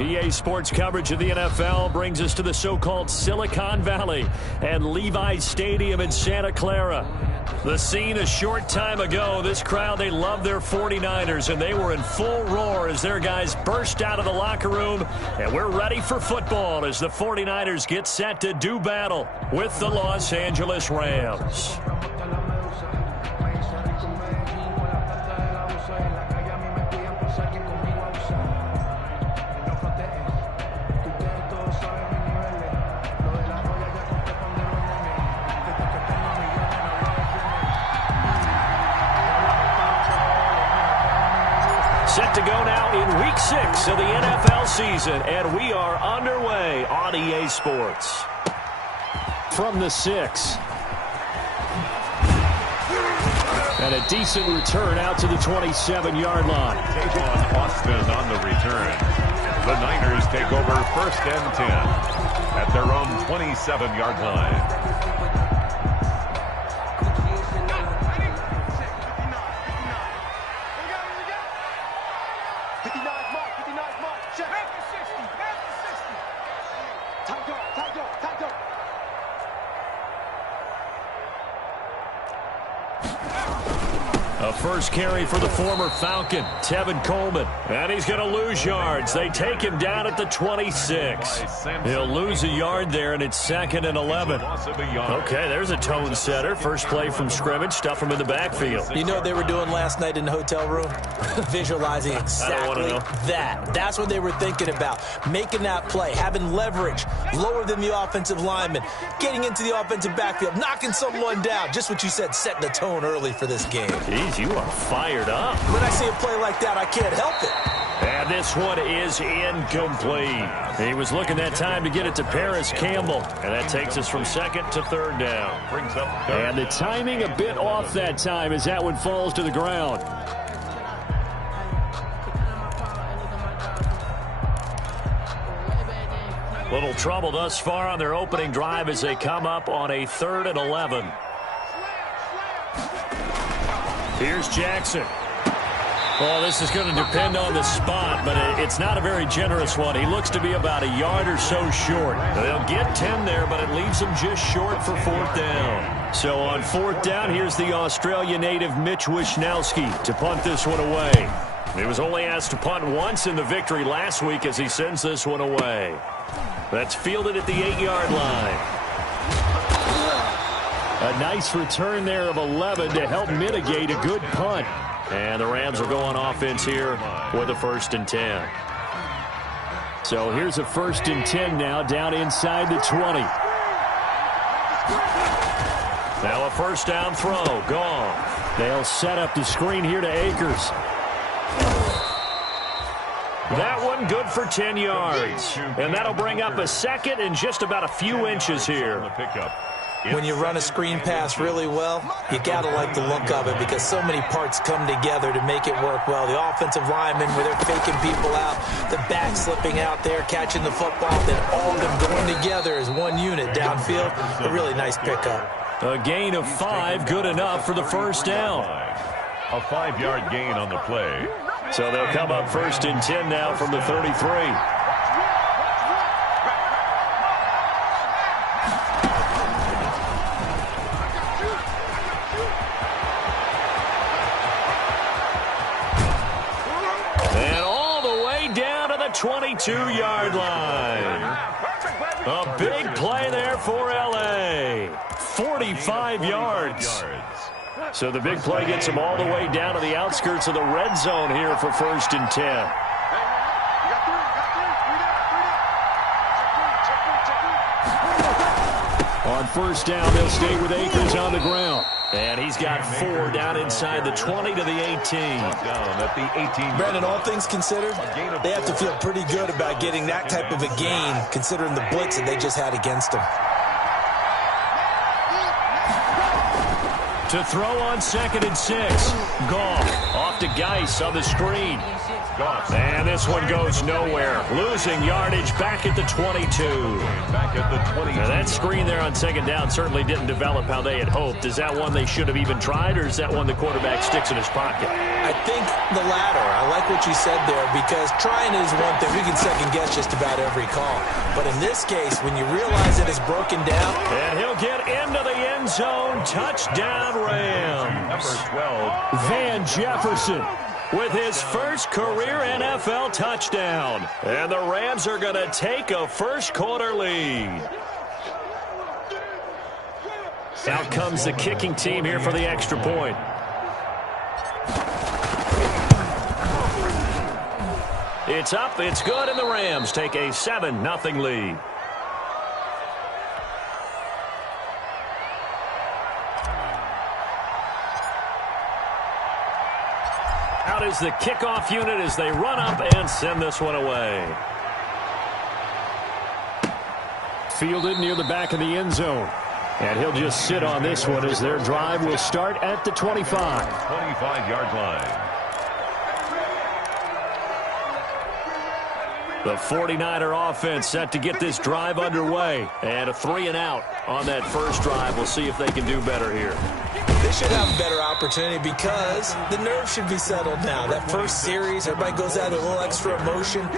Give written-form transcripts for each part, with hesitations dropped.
EA Sports coverage of the NFL brings us to the so-called Silicon Valley and Levi's Stadium in Santa Clara. The scene a short time ago. This crowd, they love their 49ers, and they were in full roar as their guys burst out of the locker room. And we're ready for football as the 49ers get set to do battle with the Los Angeles Rams. Set to go now in Week 6 of the NFL season, and we are underway on EA Sports. From the 6. And a decent return out to the 27-yard line. Tavon Austin on the return. The Niners take over 1st and 10 at their own 27-yard line. A first carry for the former Falcon, Tevin Coleman. And he's going to lose yards. They take him down at the 26. He'll lose a yard there, and it's 2nd and 11. Okay, there's a tone setter. First play from scrimmage, stuff him in the backfield. You know what they were doing last night in the hotel room? Visualizing exactly that. That's what they were thinking about. Making that play, having leverage, lower than the offensive lineman, getting into the offensive backfield, knocking someone down. Just what you said, setting the tone early for this game. Jeez, you are fired up. When I see a play like that, I can't help it. And this one is incomplete. He was looking that time to get it to Paris Campbell. And that takes us from 2nd to 3rd down. Brings up and the timing a bit off that time as that one falls to the ground. Little trouble thus far on their opening drive as they come up on a 3rd and 11. Here's Jackson. Well, this is going to depend on the spot, but it's not a very generous one. He looks to be about a yard or so short. They'll get 10 there, but it leaves them just short for 4th down. So on 4th down, here's the Australia native Mitch Wishnowsky to punt this one away. He was only asked to punt once in the victory last week as he sends this one away. That's fielded at the 8-yard line. A nice return there of 11 to help mitigate a good punt. And the Rams are going offense here with a 1st and 10. So here's a 1st and 10 now down inside the 20. Now a 1st down throw. Gone. They'll set up the screen here to Akers. That one good for 10 yards. And that'll bring up a 2nd and just about a few inches here. When you run a screen pass really well, you got to like the look of it because so many parts come together to make it work well. The offensive linemen, where they're faking people out, the back slipping out there, catching the football, then all of them going together as one unit downfield. A really nice pickup. A gain of 5, good enough for the 1st down. A 5-yard gain on the play. So they'll come up 1st and 10 now from the 33. And all the way down to the 22-yard line. A big play there for L.A. 45 yards. So the big play gets them all the way down to the outskirts of the red zone here for 1st and 10. On 1st down, they'll stay with Akers on the ground. And he's got 4 down inside the 20 to the 18. Down at the 18. Brandon, all things considered, they have to feel pretty good about getting that type of a gain considering the blitz that they just had against them. To throw on 2nd and 6. Goff off to Geis on the screen. And this one goes nowhere. Losing yardage back at the 22. Back at the 22. Now that screen there on 2nd down certainly didn't develop how they had hoped. Is that one they should have even tried, or is that one the quarterback sticks in his pocket? I think the latter. I like what you said there, because trying is one thing. We can second guess just about every call. But in this case, when you realize it is broken down. And he'll get into the end zone. Touchdown, Rams. Number 12. Van Jefferson with his first career NFL touchdown. And the Rams are going to take a first-quarter lead. Out comes the kicking team here for the extra point. It's up, it's good, and the Rams take a 7-0 lead. Out is the kickoff unit as they run up and send this one away. Fielded near the back of the end zone. And he'll just sit on this one as their drive will start at the 25. 25-yard line. The 49er offense set to get this drive underway. And a 3-and-out on that first drive. We'll see if they can do better here. They should have a better opportunity because the nerves should be settled now. That first series, everybody goes out with a little extra emotion.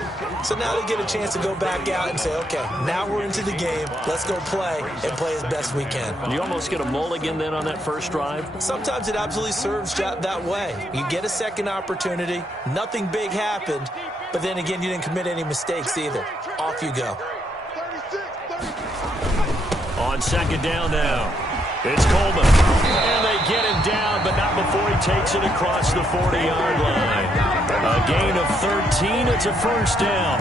So now they get a chance to go back out and say, okay, now we're into the game. Let's go play and play as best we can. You almost get a mulligan then on that first drive? Sometimes it absolutely serves that way. You get a second opportunity. Nothing big happened. But then again, you didn't commit any mistakes either. Off you go. On second down now. It's Coleman. And they get him down, but not before he takes it across the 40-yard line. A gain of 13. It's a first down.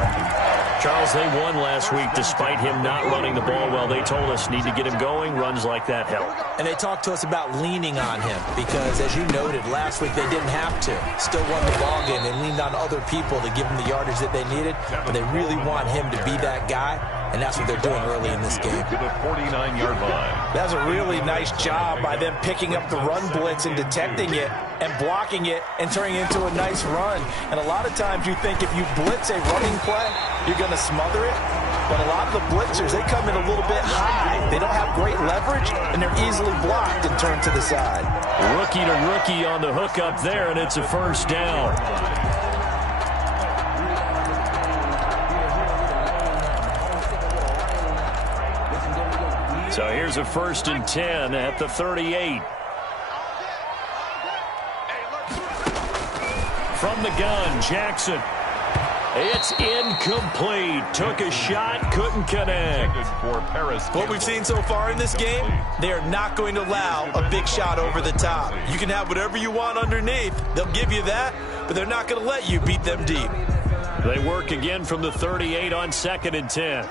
Charles, they won last week despite him not running the ball well. They told us need to get him going. Runs like that help. And they talked to us about leaning on him because, as you noted, last week they didn't have to. Still won the ball game. They leaned on other people to give them the yardage that they needed, but they really want him to be that guy, and that's what they're doing early in this game. To the 49-yard line. That's a really nice job by them picking up the run blitz and detecting it and blocking it and turning it into a nice run. And a lot of times you think if you blitz a running play, you're going to smother it. But a lot of the blitzers, they come in a little bit high. They don't have great leverage, and they're easily blocked and turned to the side. Rookie to rookie on the hook up there, and it's a first down. So here's a 1st and 10 at the 38. From the gun, Jackson. It's incomplete. Took a shot, couldn't connect. What we've seen so far in this game, they are not going to allow a big shot over the top. You can have whatever you want underneath. They'll give you that, but they're not going to let you beat them deep. They work again from the 38 on 2nd and 10.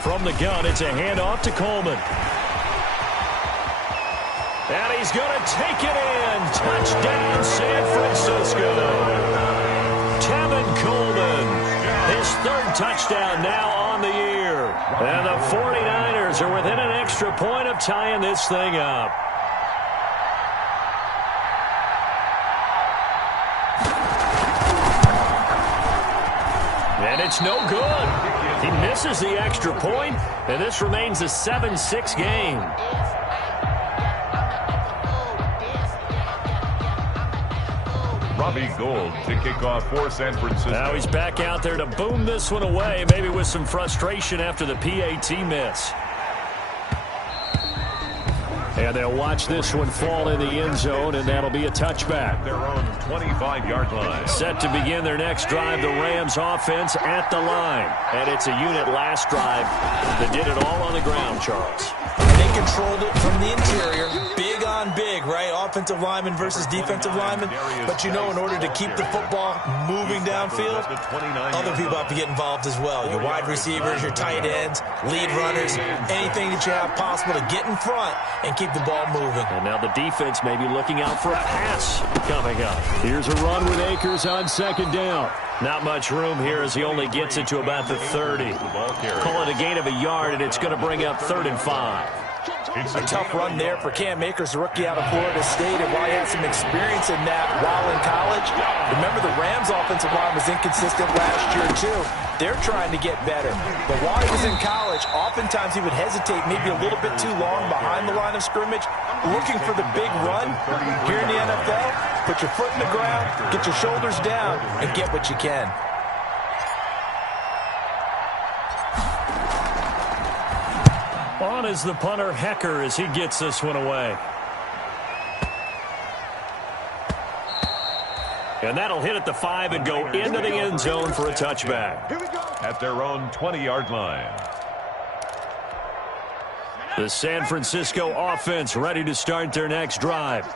From the gun, it's a handoff to Coleman. And he's going to take it in. Touchdown, San Francisco. Tevin Coleman, his 3rd touchdown now on the year. And the 49ers are within an extra point of tying this thing up. And it's no good. He misses the extra point, and this remains a 7-6 game. Robbie Gould to kick off for San Francisco. Now he's back out there to boom this one away, maybe with some frustration after the PAT miss. And they'll watch this one fall in the end zone, and that'll be a touchback. Their own 25-yard line. Set to begin their next drive, the Rams offense at the line. And it's a unit last drive that did it all on the ground, Charles. And they controlled it from the interior. Big on big, right? Offensive lineman versus defensive lineman. But you know, in order to keep the football moving downfield, other people have to get involved as well. Your wide receivers, your tight ends, lead runners, anything that you have possible to get in front and keep the ball moving. And now the defense may be looking out for a pass coming up. Here's a run with Akers on 2nd down. Not much room here as he only gets it to about the 30. Call it a gain of a yard, and it's going to bring up 3rd and 5. A tough run there for Cam Akers, the rookie out of Florida State, and while he had some experience in that while in college, remember the Rams' offensive line was inconsistent last year too. They're trying to get better. But while he was in college, oftentimes he would hesitate maybe a little bit too long behind the line of scrimmage, looking for the big run. Here in the NFL, put your foot in the ground, get your shoulders down, and get what you can. On is the punter, Hecker, as he gets this one away. And that'll hit at the 5 and go into the end zone for a touchback. At their own 20-yard line. The San Francisco offense ready to start their next drive.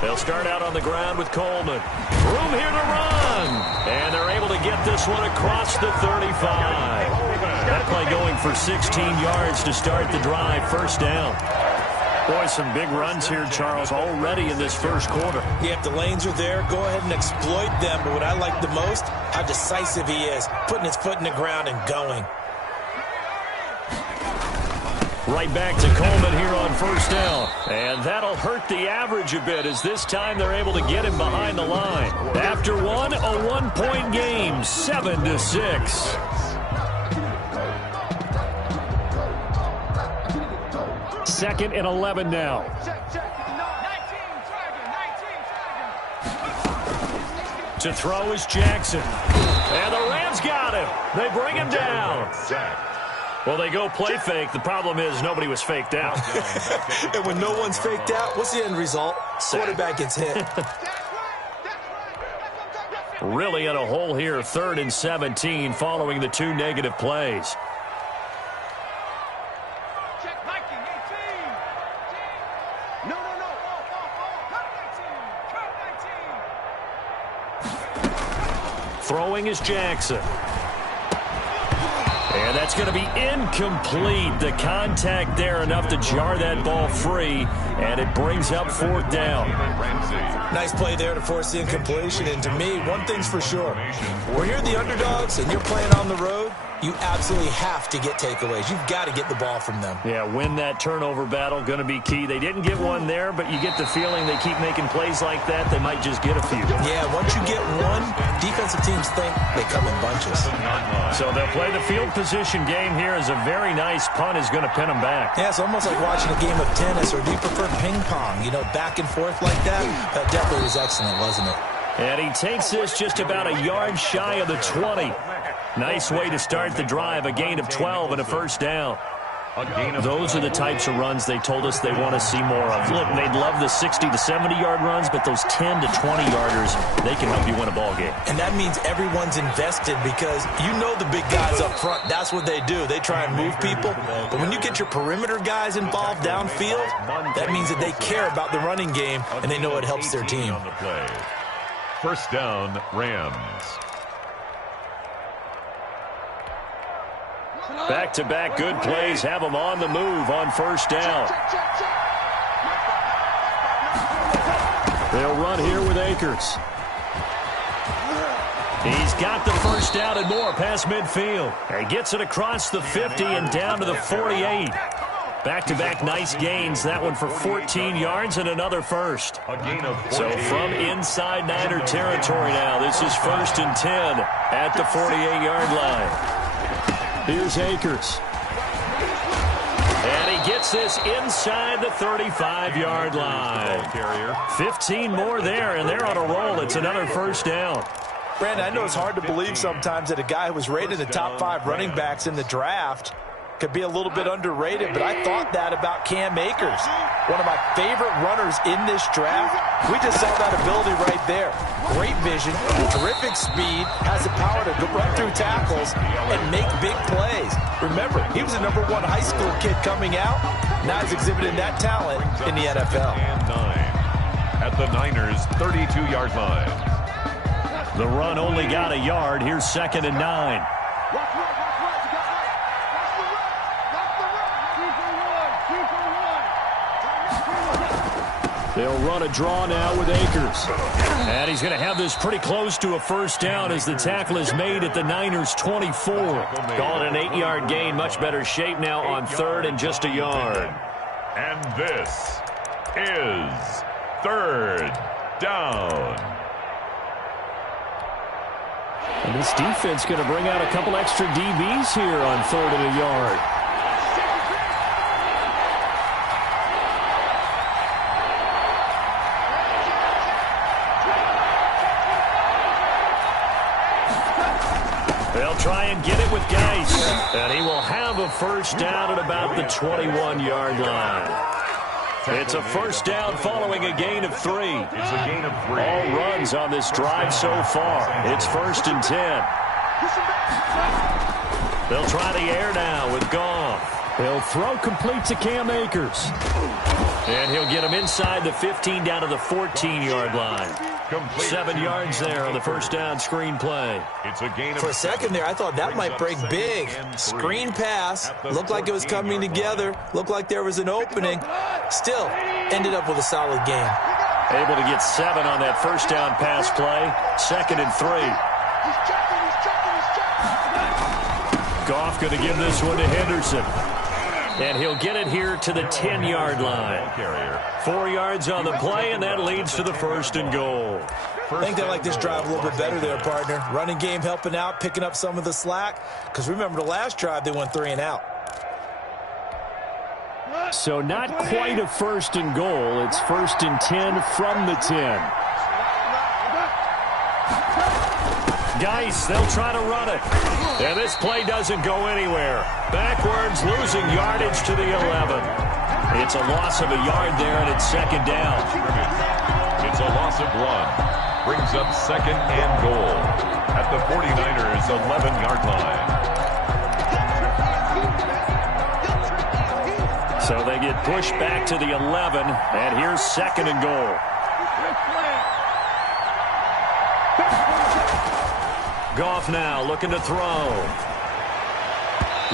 They'll start out on the ground with Coleman. Room here to run. And they're able to get this one across the 35. That play going for 16 yards to start the drive. First down. Boy, some big runs here, Charles, already in this first quarter. Yeah, if the lanes are there, go ahead and exploit them. But what I like the most, how decisive he is, putting his foot in the ground and going. Right back to Coleman here on first down. And that'll hurt the average a bit, as this time they're able to get him behind the line. After one, a one-point game, 7-6. Second and 11 now. To throw is Jackson. And the Rams got him. They bring him down. Well, they go play fake. The problem is nobody was faked out. And when no one's faked out, what's the end result? Quarterback gets hit. Really in a hole here, 3rd and 17 following the 2 negative plays. Throwing is Jackson. And that's going to be incomplete. The contact there enough to jar that ball free, and it brings up 4th down. Nice play there to force the incompletion. And to me, one thing's for sure. When you're the underdogs and you're playing on the road, you absolutely have to get takeaways. You've got to get the ball from them. Yeah, win that turnover battle, going to be key. They didn't get one there, but you get the feeling they keep making plays like that, they might just get a few. Yeah, once you get one, defensive teams think they come in bunches. So they'll play the field position game here as a very nice punt is going to pin them back. Yeah, it's almost like watching a game of tennis, or do you prefer ping pong? You know, back and forth like that? That definitely was excellent, wasn't it? And he takes this just about a yard shy of the 20. Nice way to start the drive, a gain of 12 and a first down. Those are the types of runs they told us they want to see more of. Look, they'd love the 60 to 70-yard runs, but those 10 to 20-yarders, they can help you win a ball game. And that means everyone's invested, because you know the big guys up front, that's what they do. They try and move people. But when you get your perimeter guys involved downfield, that means that they care about the running game, and they know it helps their team. First down, Rams. Back-to-back good plays have them on the move on first down. They'll run here with Akers. He's got the first down and more past midfield. And gets it across the 50 and down to the 48. Back-to-back nice gains. That one for 14 yards and another first. So from inside Niner territory now, this is 1st and 10 at the 48-yard line. Here's Akers. And he gets this inside the 35-yard line. 15 more there, and they're on a roll. It's another first down. Brandon, I know it's hard to believe sometimes that a guy who was rated in the top 5 running backs in the draft could be a little bit underrated, but I thought that about Cam Akers. One of my favorite runners in this draft. We just saw that ability right there. Great vision, terrific speed, has the power to run through tackles and make big plays. Remember, he was a #1 high school kid coming out. Now he's exhibiting that talent in the NFL. And 9 at the Niners' 32-yard line. The run only got a yard. Here's 2nd and 9. They'll run a draw now with Akers. And he's going to have this pretty close to a first down as the tackle is made at the Niners' 24. Call it an 8-yard gain. Much better shape now on third and just a yard. And this is third down. And this defense going to bring out a couple extra DBs here on third and a yard. They'll try and get it with Geis. And he will have a first down at about the 21-yard line. It's a first down following a gain of 3. It's a gain of 3. All runs on this drive so far. It's 1st and 10. They'll try the air now with Goff. They'll throw complete to Cam Akers. And he'll get him inside the 15 down to the 14-yard line. 7 yards there on the first down screen play. It's a gain of For a second there, I thought that might break big. Screen pass. Looked like it was coming together. Looked like there was an opening. Still, ended up with a solid game. Able to get 7 on that first down pass play. 2nd and 3. Goff going to give this one to Henderson. And he'll get it here to the 10-yard line. 4 yards on the play, and that leads to the 1st and goal. I think they like this drive a little bit better there, partner. Running game helping out, picking up some of the slack. Because remember, the last drive, they went 3 and out. So not quite a 1st and goal. It's 1st and 10 from the 10. Geis, they'll try to run it. And this play doesn't go anywhere. Backwards, losing yardage to the 11. It's a loss of a yard there, and it's 2nd down. It's a loss of 1. Brings up 2nd and goal at the 49ers' 11-yard line. So they get pushed back to the 11, and here's 2nd and goal. Goff now looking to throw.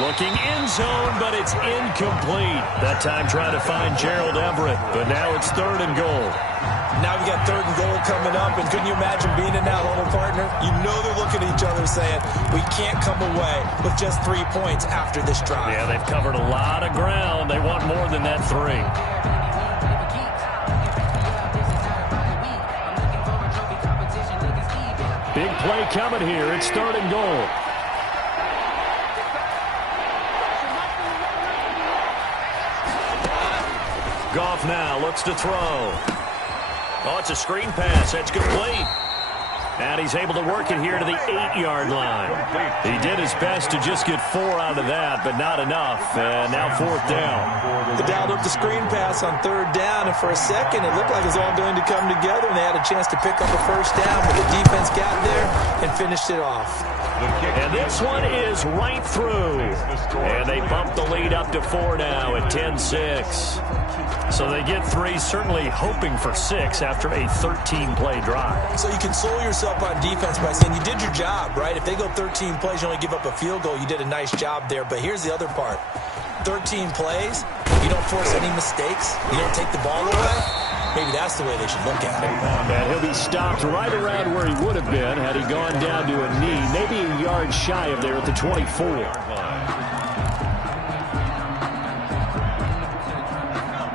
Looking end zone, but it's incomplete. That time trying to find Gerald Everett, but now it's 3rd and goal. Now we got 3rd and goal coming up, and couldn't you imagine being in that huddle, partner? You know they're looking at each other saying, we can't come away with just 3 points after this drive. Yeah, they've covered a lot of ground. They want more than that 3. Big play coming here. It's 3rd and goal. Goff now looks to throw. Oh, it's a screen pass. That's complete. And he's able to work it here to the 8-yard line. He did his best to just get 4 out of that, but not enough. And now 4th down. They dialed up the screen pass on 3rd down, and for a second it looked like it was all going to come together, and they had a chance to pick up a first down, but the defense got there and finished it off. And this one is right through. And they bump the lead up to 4 now at 10-6. So they get 3, certainly hoping for 6 after a 13-play drive. So you console yourself on defense by saying you did your job, right? If they go 13 plays, you only give up a field goal, you did a nice job there. But here's the other part. 13 plays, you don't force any mistakes, you don't take the ball away. Maybe that's the way they should look at it. And he'll be stopped right around where he would have been had he gone down to a knee, maybe a yard shy of there at the 24.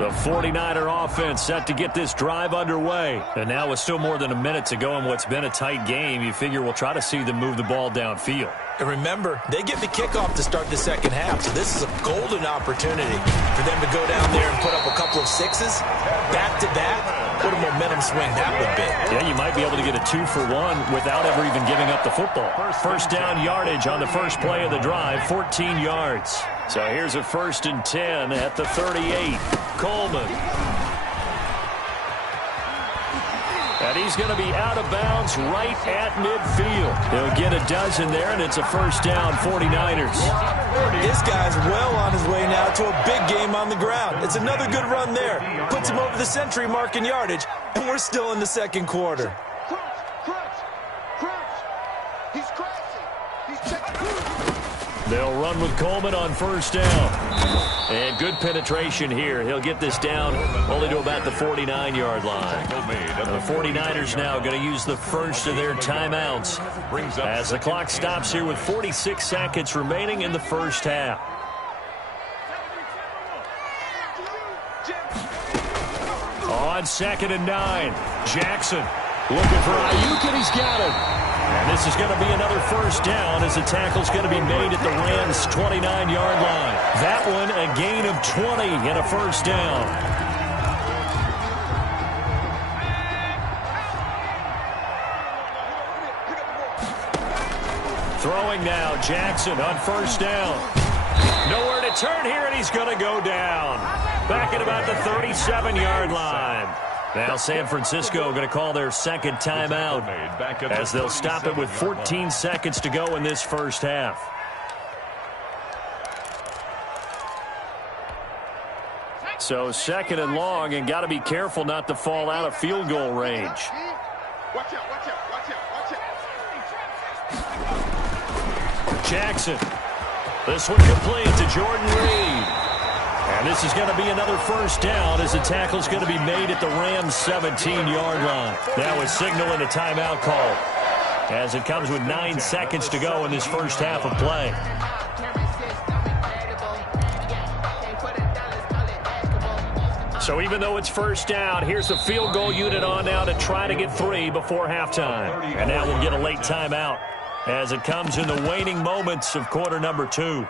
The 49er offense set to get this drive underway. And now with still more than a minute to go in what's been a tight game, you figure we'll try to see them move the ball downfield. And remember, they get the kickoff to start the second half, so this is a golden opportunity for them to go down there and put up a couple of 6s back-to-back. What a momentum swing that would be. Yeah, you might be able to get a 2-for-1 without ever even giving up the football. First down yardage on the first play of the drive, 14 yards. So here's a 1st and 10 at the 38. Coleman. And he's going to be out of bounds right at midfield. He'll get a dozen there, and it's a first down, 49ers. This guy's well on his way now to a big game on the ground. It's another good run there. Puts him over the century mark in yardage, and we're still in the second quarter. They'll run with Coleman on first down. And good penetration here. He'll get this down only to about the 49-yard line. The 49ers now going to use the first of their timeouts as the clock stops here with 46 seconds remaining in the first half. On 2nd and 9, Jackson looking for Ayuk, and he's got it. And this is going to be another first down as the tackle's going to be made at the Rams' 29-yard line. That one a gain of 20 and a first down. Throwing now, Jackson on first down. Nowhere to turn here, and he's going to go down. Back at about the 37-yard line. Now San Francisco going to call their second timeout as they'll stop it with 14 seconds to go in this first half. So 2nd and long, and got to be careful not to fall out of field goal range. Watch out, watch out, watch out, watch out. Jackson. This one complete to Jordan Reed. And this is going to be another first down as the tackle's going to be made at the Rams' 17-yard line. That was signaling a timeout call as it comes with 9 seconds to go in this first half of play. So even though it's first down, here's the field goal unit on now to try to get 3 before halftime. And now we'll get a late timeout as it comes in the waning moments of quarter number 2.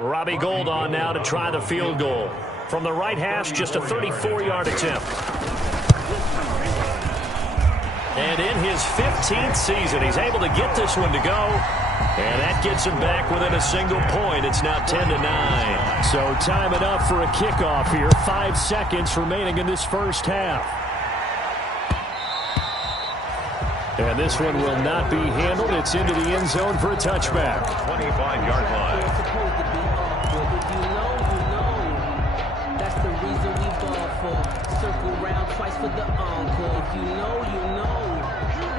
Robbie Gould on now to try the field goal. From the right hash, just a 34-yard attempt. And in his 15th season, he's able to get this one to go. And that gets him back within a single point. It's now 10-9. So time it up for a kickoff here. 5 seconds remaining in this first half. And this one will not be handled. It's into the end zone for a touchback. 25-yard line.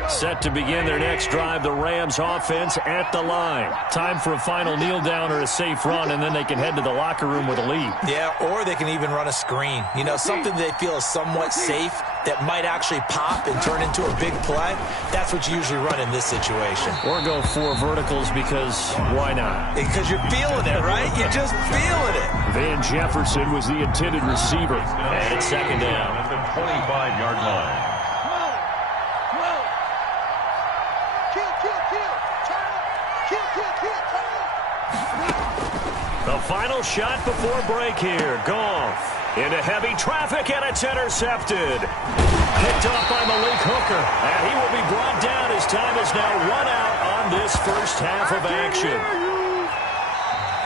Set to begin their next drive, the Rams offense at the line. Time for a final kneel down or a safe run, and then they can head to the locker room with a lead. Yeah, or they can even run a screen. You know, something they feel is somewhat safe that might actually pop and turn into a big play. That's what you usually run in this situation. Or go 4 verticals because why not? Because you're feeling it, right? You're just feeling it. Van Jefferson was the intended receiver. And it's 2nd down. At the 25-yard line. The final shot before break here. Goff into heavy traffic, and it's intercepted. Picked off by Malik Hooker, and he will be brought down as time is now run out on this first half of action.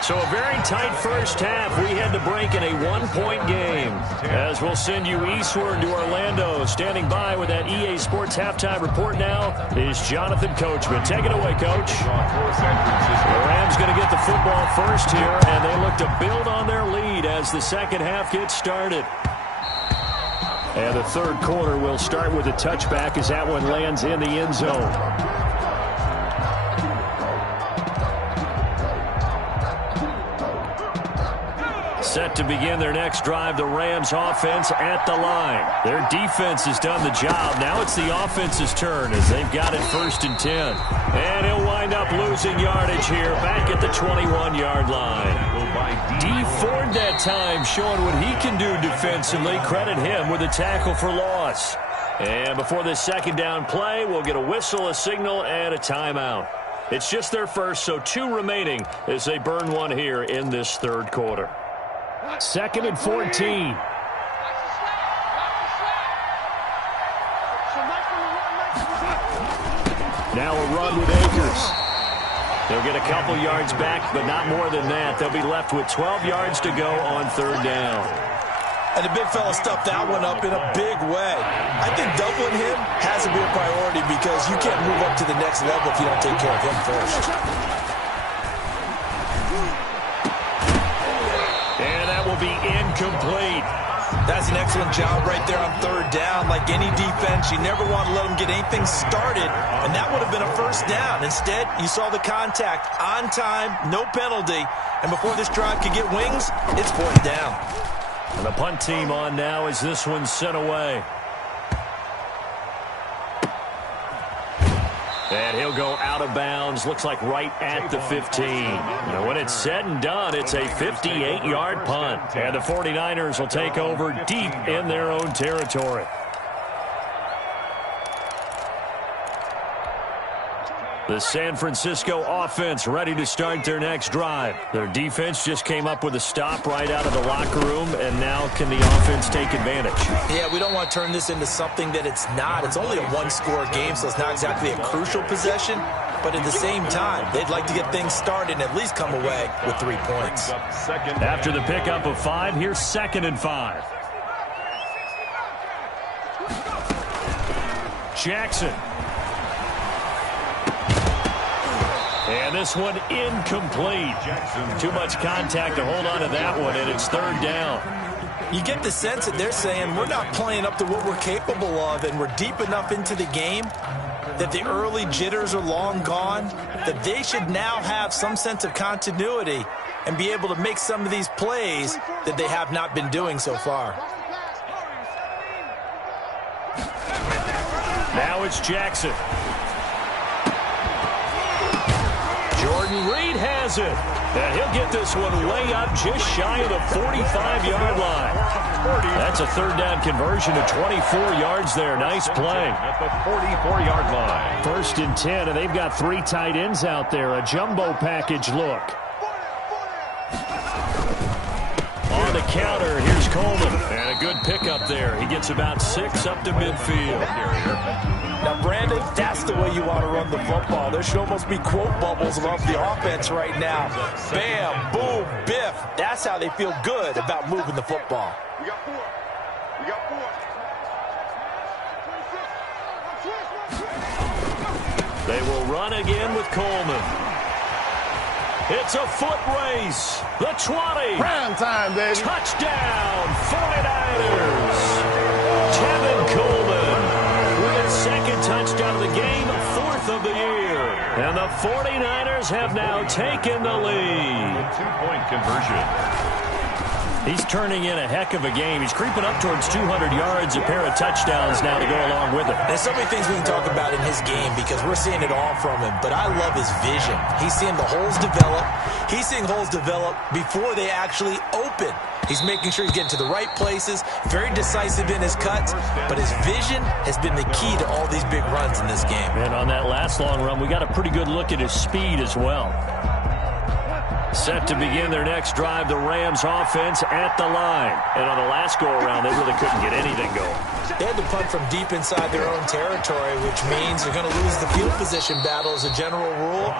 So a very tight first half. We had to break in a 1-point game. As we'll send you eastward to Orlando. Standing by with that EA Sports halftime report now is Jonathan Coachman. Take it away, Coach. The Rams going to get the football first here, and they look to build on their lead as the second half gets started. And the third quarter will start with a touchback as that one lands in the end zone. Set to begin their next drive, the Rams offense at the line. Their defense has done the job. Now it's the offense's turn as they've got it 1st and 10. And he'll wind up losing yardage here back at the 21-yard line. Dee Ford that time showing what he can do defensively. Credit him with a tackle for loss. And before this 2nd down play, we'll get a whistle, a signal, and a timeout. It's just their first, so 2 remaining as they burn one here in this third quarter. 2nd and 14. Now a run with Akers. They'll get a couple yards back, but not more than that. They'll be left with 12 yards to go on 3rd down. And the big fella stuffed that one up in a big way. I think doubling him has to be a priority because you can't move up to the next level if you don't take care of him first. And that will be incomplete. That's an excellent job right there on third down. Like any defense, you never want to let them get anything started, and that would have been a first down. Instead, you saw the contact on time, no penalty, and before this drive could get wings, it's fourth down. And the punt team on now as this one's sent away. And he'll go out of bounds, looks like right at the 15. And when it's said and done, it's a 58-yard punt. And the 49ers will take over deep in their own territory. The San Francisco offense ready to start their next drive. Their defense just came up with a stop right out of the locker room, and now can the offense take advantage? Yeah, we don't want to turn this into something that it's not. It's only a one-score game, so it's not exactly a crucial possession. But at the same time, they'd like to get things started and at least come away with 3 points. After the pickup of 5, here's 2nd and 5. Jackson. And this one incomplete. Too much contact to hold on to that one, and it's third down. You get the sense that they're saying we're not playing up to what we're capable of, and we're deep enough into the game that the early jitters are long gone, that they should now have some sense of continuity and be able to make some of these plays that they have not been doing so far. Now it's Jackson. Jordan Reed has it. And he'll get this one way up just shy of the 45-yard line. That's a third down conversion to 24 yards there. Nice play. At the 44-yard line. 1st and 10, and they've got 3 tight ends out there. A jumbo package look. On the counter, here's Coleman. And a good pickup there. He gets about 6 up to midfield. Now, Brandon, that's the way you want to run the football. There should almost be quote bubbles above the offense right now. Bam, boom, biff. That's how they feel good about moving the football. We got 4. We got 4. They will run again with Coleman. It's a foot race. The 20. Prime time, baby. Touchdown, 49ers. Tevin Coleman with his 2nd touchdown of the game, 4th of the year. And the 49ers have now taken the lead. 2-point conversion. He's turning in a heck of a game. He's creeping up towards 200 yards, a pair of touchdowns now to go along with it. There's so many things we can talk about in his game because we're seeing it all from him, but I love his vision. He's seeing the holes develop. He's seeing holes develop before they actually open. He's making sure he's getting to the right places, very decisive in his cuts, but his vision has been the key to all these big runs in this game. And on that last long run, we got a pretty good look at his speed as well. Set to begin their next drive, the Rams offense at the line. And on the last go-around, they really couldn't get anything going. They had to punt from deep inside their own territory, which means they're going to lose the field position battle as a general rule.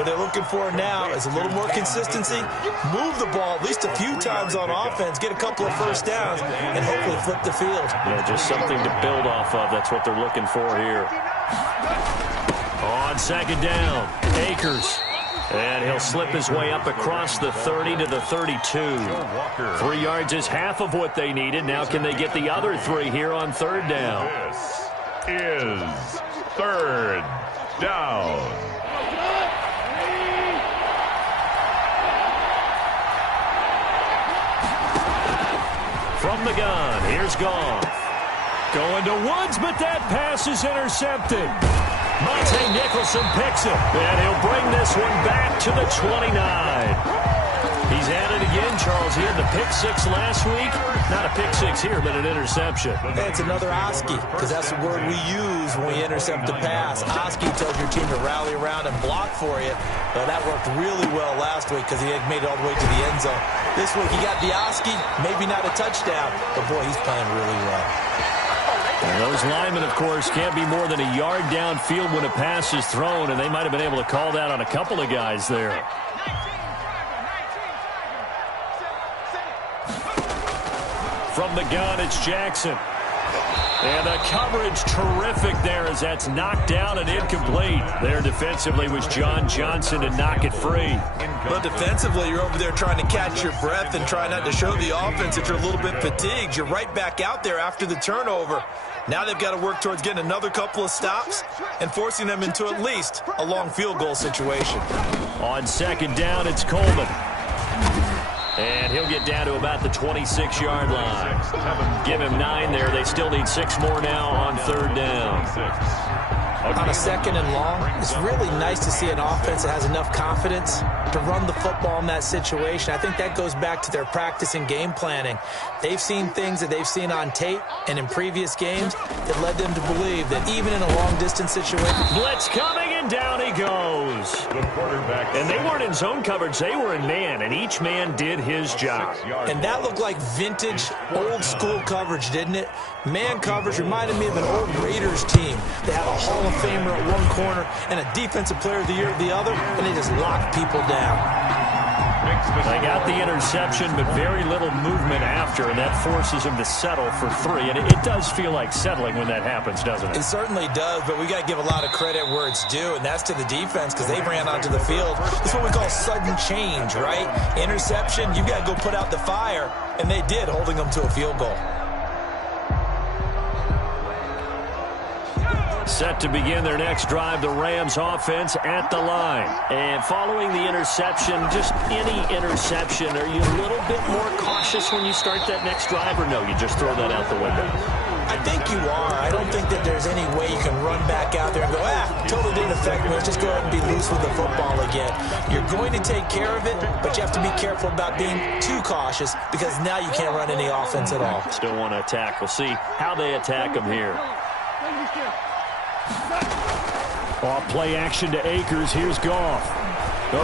What they're looking for now is a little more consistency, move the ball at least a few times on offense, get a couple of first downs, and hopefully flip the field. Yeah, just something to build off of. That's what they're looking for here. On 2nd down, Akers. And he'll slip his way up across the 30 to the 32. 3 yards is half of what they needed. Now can they get the other 3 here on 3rd down? This is 3rd down. From the gun, here's Goff. Going to Woods, but that pass is intercepted. Monte Nicholson picks it, and he'll bring this one back to the 29. He's at it again, Charles. He had the pick 6 last week. Not a pick 6 here, but an interception. It's another Oski, because that's the word we use when we intercept a pass. Oski tells your team to rally around and block for you. Well, that worked really well last week because he had made it all the way to the end zone. This week he got the Oski, maybe not a touchdown, but boy, he's playing really well. And those linemen, of course, can't be more than a yard downfield when a pass is thrown, and they might have been able to call that on a couple of guys there. From the gun, it's Jackson. And the coverage terrific there as that's knocked down and incomplete. There defensively was John Johnson to knock it free. But defensively, you're over there trying to catch your breath and try not to show the offense that you're a little bit fatigued. You're right back out there after the turnover. Now they've got to work towards getting another couple of stops and forcing them into at least a long field goal situation. On second down, it's Coleman. And he'll get down to about the 26-yard line. Give him 9 there. They still need 6 more now on third down. On a second and long, it's really nice to see an offense that has enough confidence to run the football in that situation. I think that goes back to their practice and game planning. They've seen things that they've seen on tape and in previous games that led them to believe that even in a long-distance situation. Blitz coming, and down he goes. The quarterback. And they weren't in zone coverage. They were in man, and each man did his job. And that looked like vintage, old-school coverage, didn't it? Man coverage reminded me of an old Raiders team. They had a Hall of Famer at one corner and a Defensive Player of the Year at the other, and they just locked people down. They got the interception, but very little movement after, and that forces them to settle for 3. And it does feel like settling when that happens, doesn't it? It certainly does, but we got to give a lot of credit where it's due, and that's to the defense because they ran onto the field. It's what we call sudden change, right? Interception, you got to go put out the fire, and they did, holding them to a field goal. Set to begin their next drive, the Rams offense at the line. And following the interception, just any interception, are you a little bit more cautious when you start that next drive, or no, you just throw that out the window? I think you are. I don't think that there's any way you can run back out there and go, totally didn't affect me. Let's just go ahead and be loose with the football again. You're going to take care of it, but you have to be careful about being too cautious because now you can't run any offense at all. Still want to attack. We'll see how they attack them here. Off play action to Akers. Here's Goff.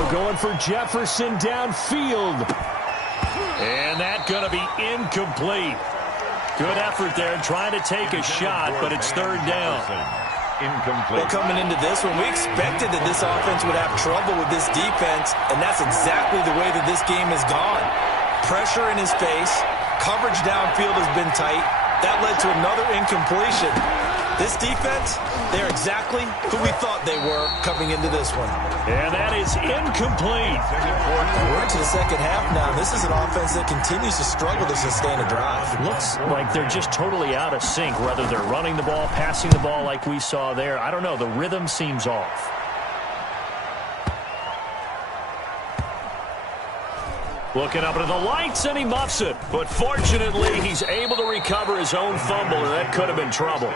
Going for Jefferson downfield. And that's going to be incomplete. Good effort there trying to take a shot, but it's third down. Incomplete. Well, coming into this one, we expected that this offense would have trouble with this defense, and that's exactly the way that this game has gone. Pressure in his face. Coverage downfield has been tight. That led to another incompletion. This defense, they're exactly who we thought they were coming into this one. And that is incomplete. We're into the second half now. This is an offense that continues to struggle to sustain a drive. Looks like they're just totally out of sync, whether they're running the ball, passing the ball like we saw there. I don't know. The rhythm seems off. Looking up into the lights, and he muffs it. But fortunately, he's able to recover his own fumble, and that could have been trouble.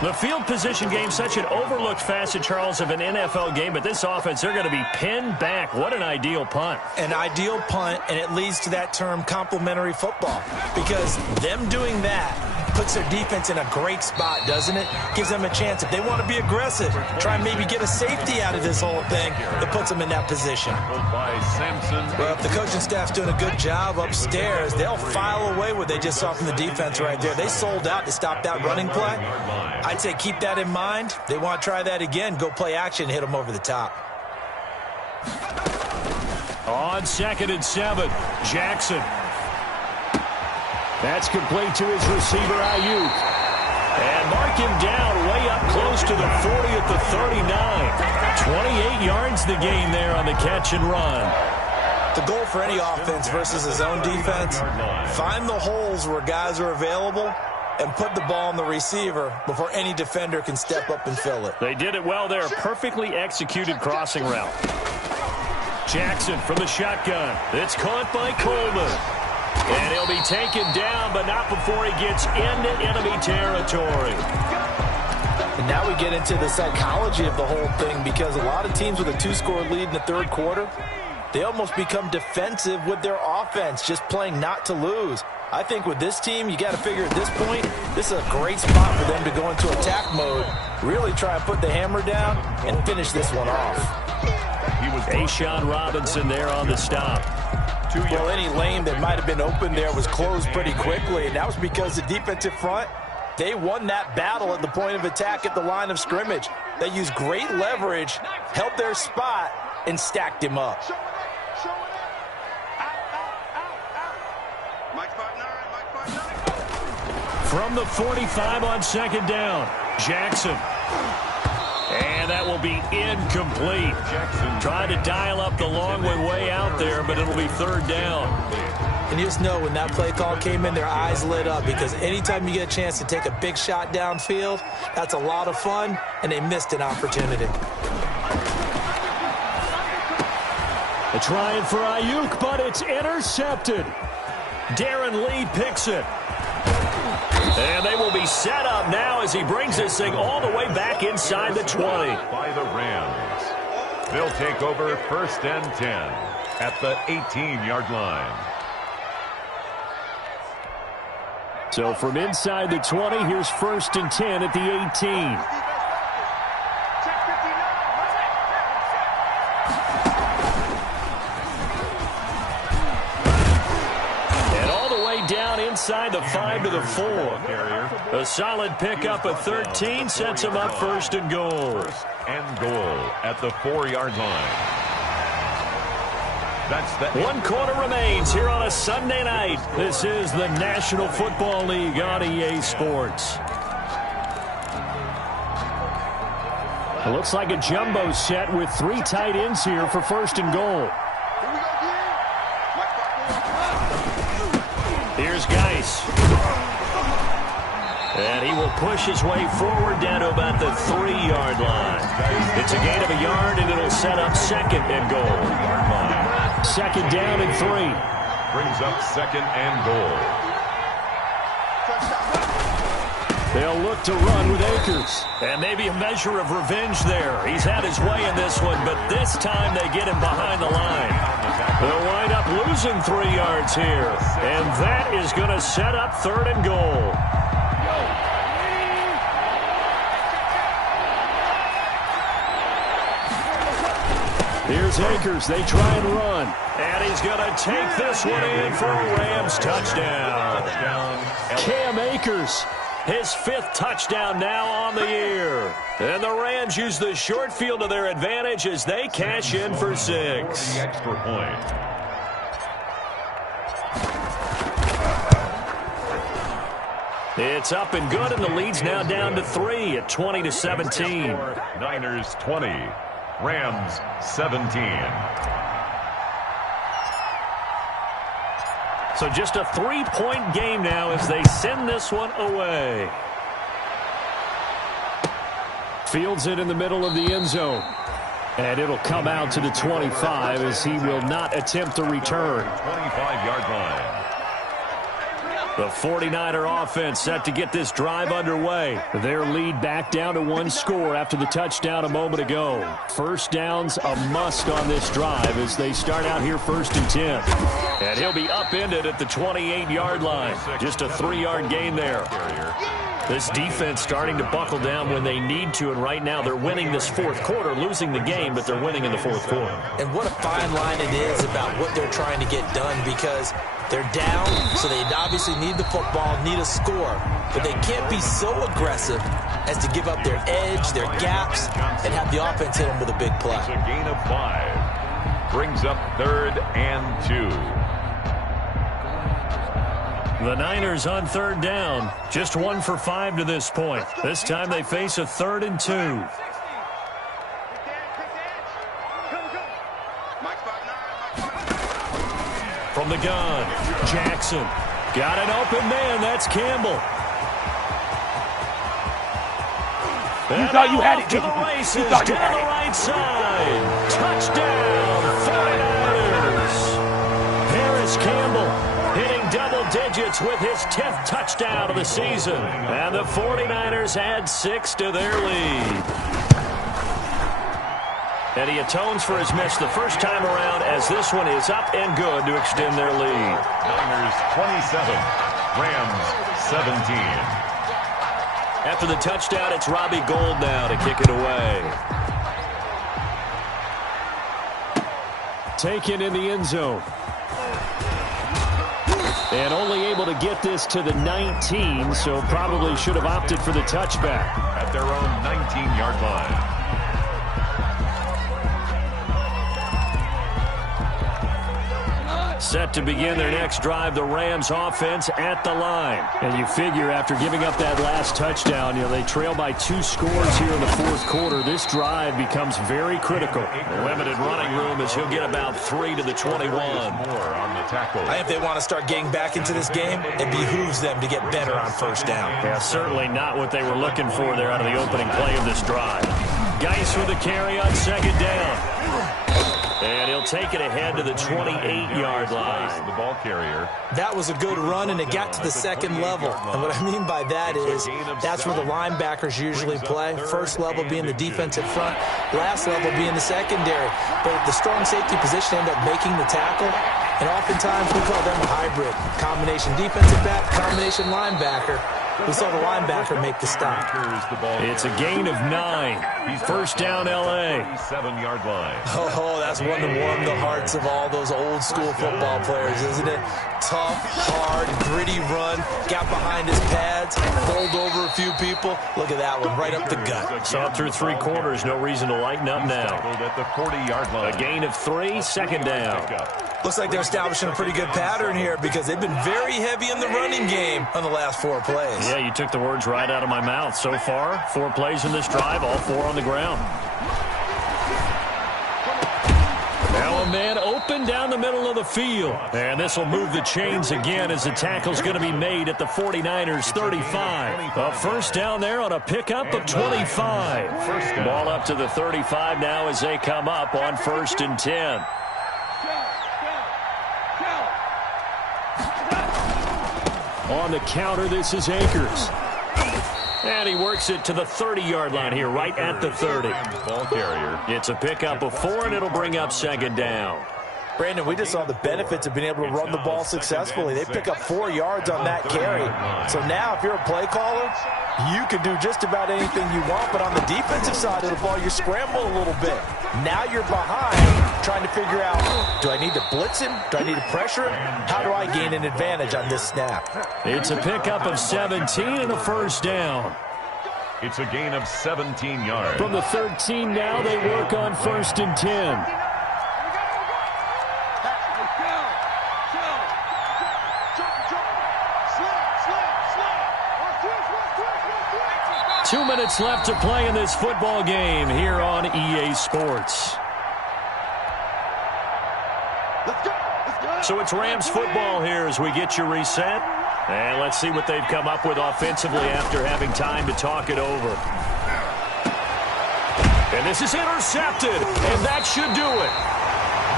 The field position game, such an overlooked facet, Charles, of an NFL game. But this offense, they're going to be pinned back. What an ideal punt. An ideal punt, and it leads to that term complementary football. Because them doing that puts their defense in a great spot, doesn't it? Gives them a chance. If they want to be aggressive, try and maybe get a safety out of this whole thing, it puts them in that position. Well, if the coaching staff's doing a good job upstairs, they'll file away what they just saw from the defense right there. They sold out to stop that running play. I'd say keep that in mind. They want to try that again, go play action, hit them over the top. On 2nd and 7, Jackson. That's complete to his receiver, Ayuk. And mark him down way up close to the 40 at the 39. 28 yards the gain there on the catch and run. The goal for any offense versus his own defense, find the holes where guys are available and put the ball on the receiver before any defender can step up and fill it. They did it well there. Perfectly executed crossing route. Jackson from the shotgun. It's caught by Coleman. And he'll be taken down, but not before he gets into enemy territory. And now we get into the psychology of the whole thing because a lot of teams with a 2-score lead in the third quarter, they almost become defensive with their offense, just playing not to lose. I think with this team, you got to figure at this point, this is a great spot for them to go into attack mode, really try and put the hammer down and finish this one off. A'Shawn Robinson there on the stop. Well, any lane that might have been open there was closed pretty quickly, and that was because the defensive front, they won that battle at the point of attack at the line of scrimmage. They used great leverage, held their spot, and stacked him up. Mike 5'9", Mike 5'9". From the 45 on second down, Jackson. And that will be incomplete. Trying to dial up the long way out there, but it'll be third down. And you just know when that play call came in, their eyes lit up, because anytime you get a chance to take a big shot downfield, that's a lot of fun, and they missed an opportunity. They're trying for Ayuk, but it's intercepted. Darren Lee picks it. And they will be set up now as he brings this thing all the way back inside the 20. By the Rams. They'll take over first and 10 at the 18-yard line. So from inside the 20, here's first and 10 at the 18. Inside the 5 to the 4. A solid pickup of 13 sets him up first and goal. First and goal at the 4-yard line. That's the 1 quarter remains here on a Sunday night. This is the National Football League on EA Sports. It looks like a jumbo set with 3 tight ends here for first and goal. Here's Geis. And he will push his way forward down to about the 3-yard line. It's a gain of a yard, and it'll set up second and goal. Second down and 3. Brings up second and goal. They'll look to run with Akers. And maybe a measure of revenge there. He's had his way in this one, but this time they get him behind the line. They'll wind up losing 3 yards here. And that is going to set up third and goal. Here's Akers. They try and run. And he's going to take this one in for a Rams touchdown. Cam Akers. His 5th touchdown now on the year. And the Rams use the short field to their advantage as they cash in for 6. The extra point. It's up and good, and the lead's now down to 3 at 20-17. Niners 20, Rams 17. So just a 3-point game now as they send this one away. Fields it in the middle of the end zone. And it'll come out to the 25 as he will not attempt the return. 25-yard line. The 49er offense set to get this drive underway. Their lead back down to 1 score after the touchdown a moment ago. First down's a must on this drive as they start out here first and 10. And he'll be upended at the 28-yard line. Just a 3-yard gain there. This defense starting to buckle down when they need to, and right now they're winning this 4th quarter, losing the game, but they're winning in the 4th quarter. And what a fine line it is about what they're trying to get done, because they're down, so they obviously need the football, need a score, but they can't be so aggressive as to give up their edge, their gaps, and have the offense hit them with a big play. It's a gain of 5. Brings up 3rd and 2. The Niners on 3rd down, just 1 for 5 to this point. This time they face a 3rd and 2. From the gun, Jackson. Got an open man, that's Campbell. You thought you had it. To the races, You thought to you the had it. right side. Touchdown, 49ers. Harris Campbell hitting double digits with his 10th touchdown of the season. And the 49ers add 6 to their lead. And he atones for his miss the first time around as this one is up and good to extend their lead. Niners 27, Rams 17. After the touchdown, it's Robbie Gould now to kick it away. Taken in the end zone. And only able to get this to the 19, so probably should have opted for the touchback. At their own 19-yard line. Set to begin their next drive, the Rams offense at the line. And you figure after giving up that last touchdown, they trail by 2 scores here in the fourth quarter. This drive becomes very critical. Limited running room as he'll get about 3 to the 21. More on the tackle. I think if they want to start getting back into this game, it behooves them to get better on first down. Yeah, certainly not what they were looking for there out of the opening play of this drive. Geis with the carry on second down. And he'll take it ahead to the 28-yard line. The ball carrier. That was a good run, and it got to the second level. And what I mean by that is that's where the linebackers usually play. First level being the defensive front, last level being the secondary. But the strong safety position ended up making the tackle. And oftentimes we call them a hybrid. Combination defensive back, combination linebacker. We saw the linebacker make the stop. It's a gain of 9. First down, L.A. 7-yard line. Oh, that's one to warm the hearts of all those old school football players, isn't it? Tough, hard, gritty run. Got behind his pads, bowled over a few people. Look at that one, right up the gut. Saw it through 3 quarters. No reason to lighten up now. At the 40-yard line. A gain of 3, second down. Looks like they're establishing a pretty good pattern here because they've been very heavy in the running game on the last 4 plays. Yeah, you took the words right out of my mouth. So far, 4 plays in this drive, all 4 on the ground. Now a man open down the middle of the field. And this will move the chains again as the tackle's going to be made at the 49ers 35. A first down there on a pickup of 25. Ball up to the 35 now as they come up on 1st and 10. On the counter, this is Akers. And he works it to the 30-yard line here, right at the 30. Ball carrier. It's a pickup of 4, and it'll bring up second down. Brandon, we just saw the benefits of being able to run the ball successfully. They pick up 4 yards on that carry. So now if you're a play caller, you can do just about anything you want. But on the defensive side of the ball, you scramble a little bit. Now you're behind trying to figure out, do I need to blitz him? Do I need to pressure him? How do I gain an advantage on this snap? It's a pickup of 17 and a first down. It's a gain of 17 yards. From the 13 now, they work on 1st and 10. 2 minutes left to play in this football game here on EA Sports. So it's Rams football here as we get you reset. And let's see what they've come up with offensively after having time to talk it over. And this is intercepted, and that should do it.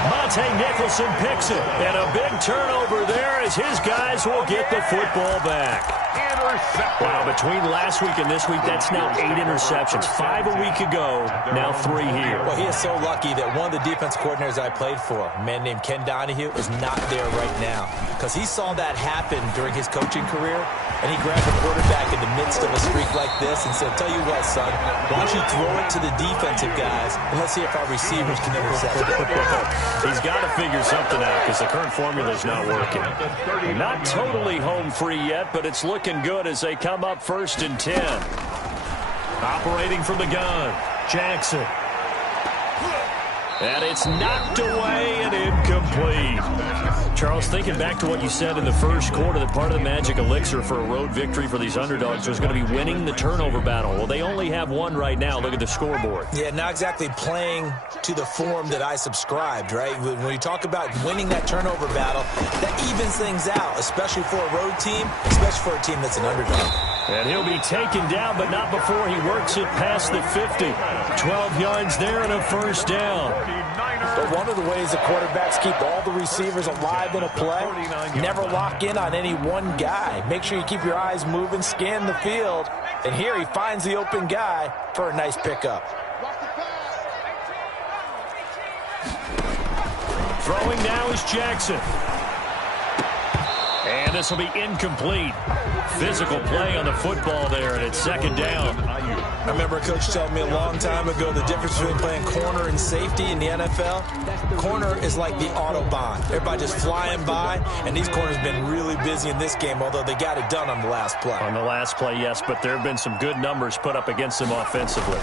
Monte Nicholson picks it, and a big turnover there as his guys will get the football back. Wow, between last week and this week, that's now 8 interceptions. 5 a week ago, now 3 here. Well, he is so lucky that one of the defense coordinators I played for, a man named Ken Donahue, is not there right now. Because he saw that happen during his coaching career, and he grabbed the quarterback in the midst of a streak like this and said, tell you what, son, why don't you throw it to the defensive guys, and let's see if our receivers can intercept it. He's got to figure something out because the current formula is not working. Not totally home free yet, but it's looking good as they come up 1st and 10. Operating from the gun, Jackson. And it's knocked away and incomplete. Charles, thinking back to what you said in the first quarter, that part of the magic elixir for a road victory for these underdogs was going to be winning the turnover battle. Well, they only have 1 right now. Look at the scoreboard. Yeah, not exactly playing to the form that I subscribed, right? When you talk about winning that turnover battle, that evens things out, especially for a road team, especially for a team that's an underdog. And he'll be taken down, but not before he works it past the 50. 12 yards there and a first down. But one of the ways the quarterbacks keep all the receivers alive in a play, never lock in on any one guy. Make sure you keep your eyes moving, scan the field. And here he finds the open guy for a nice pickup. Throwing now is Jackson. And this will be incomplete. Physical play on the football there, and it's second down. I remember a coach telling me a long time ago the difference between playing corner and safety in the NFL. Corner is like the Autobahn. Everybody just flying by, and these corners have been really busy in this game, although they got it done on the last play. On the last play, yes, but there have been some good numbers put up against them offensively.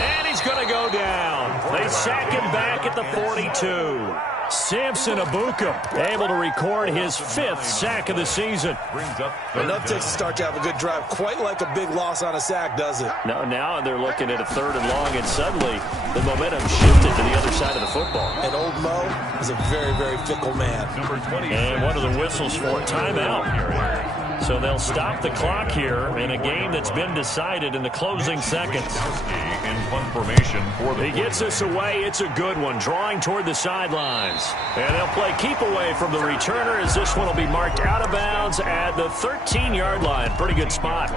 And he's going to go down. They a second back at the 42. Samson Abuka able to record his 5th sack of the season. Brings up Enough takes to start to have a good drive. Quite like a big loss on a sack, does it? Now they're looking at a 3rd and long, and suddenly the momentum shifted to the other side of the football. And old Mo is a very, very fickle man. number 20. And what are the whistles for? Timeout. So they'll stop the clock here in a game that's been decided in the closing seconds. In punt formation for the He gets us away. It's a good one, drawing toward the sidelines. And they'll play keep away from the returner as this one will be marked out of bounds at the 13-yard line. Pretty good spot.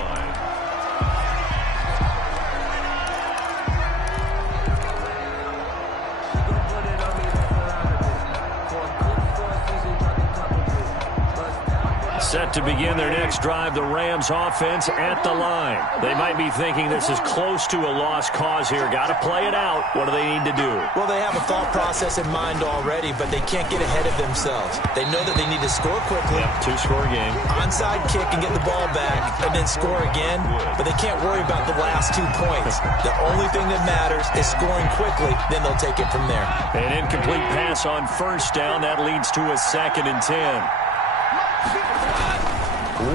Set to begin their next drive, the Rams offense at the line. They might be thinking this is close to a lost cause here. Got to play it out. What do they need to do? Well, they have a thought process in mind already, but they can't get ahead of themselves. They know that they need to score quickly. Yep, 2-score game. Onside kick and get the ball back and then score again, but they can't worry about the last 2 points. The only thing that matters is scoring quickly, then they'll take it from there. An incomplete pass on 1st down. That leads to a 2nd and 10.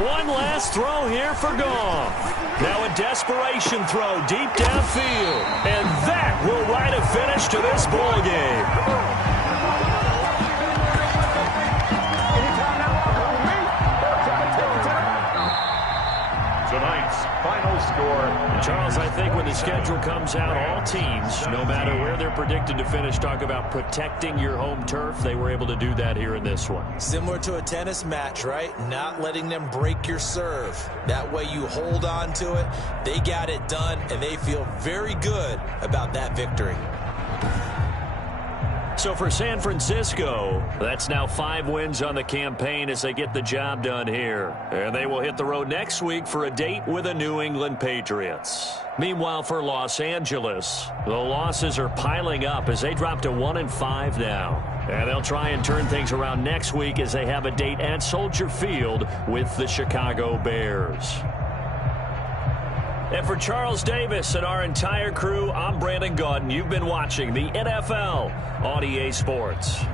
One last throw here for Goff. Now a desperation throw deep downfield. And that will write a finish to this ball game. Tonight's final score. Charles, I think when the schedule comes out, all teams, no matter where they're predicted to finish, talk about protecting your home turf. They were able to do that here in this one. Similar to a tennis match, right? Not letting them break your serve. That way you hold on to it. They got it done, and they feel very good about that victory. So for San Francisco, that's now 5 wins on the campaign as they get the job done here. And they will hit the road next week for a date with the New England Patriots. Meanwhile, for Los Angeles, the losses are piling up as they drop to 1-5 now. And they'll try and turn things around next week as they have a date at Soldier Field with the Chicago Bears. And for Charles Davis and our entire crew, I'm Brandon Gaudin. You've been watching the NFL on EA Sports.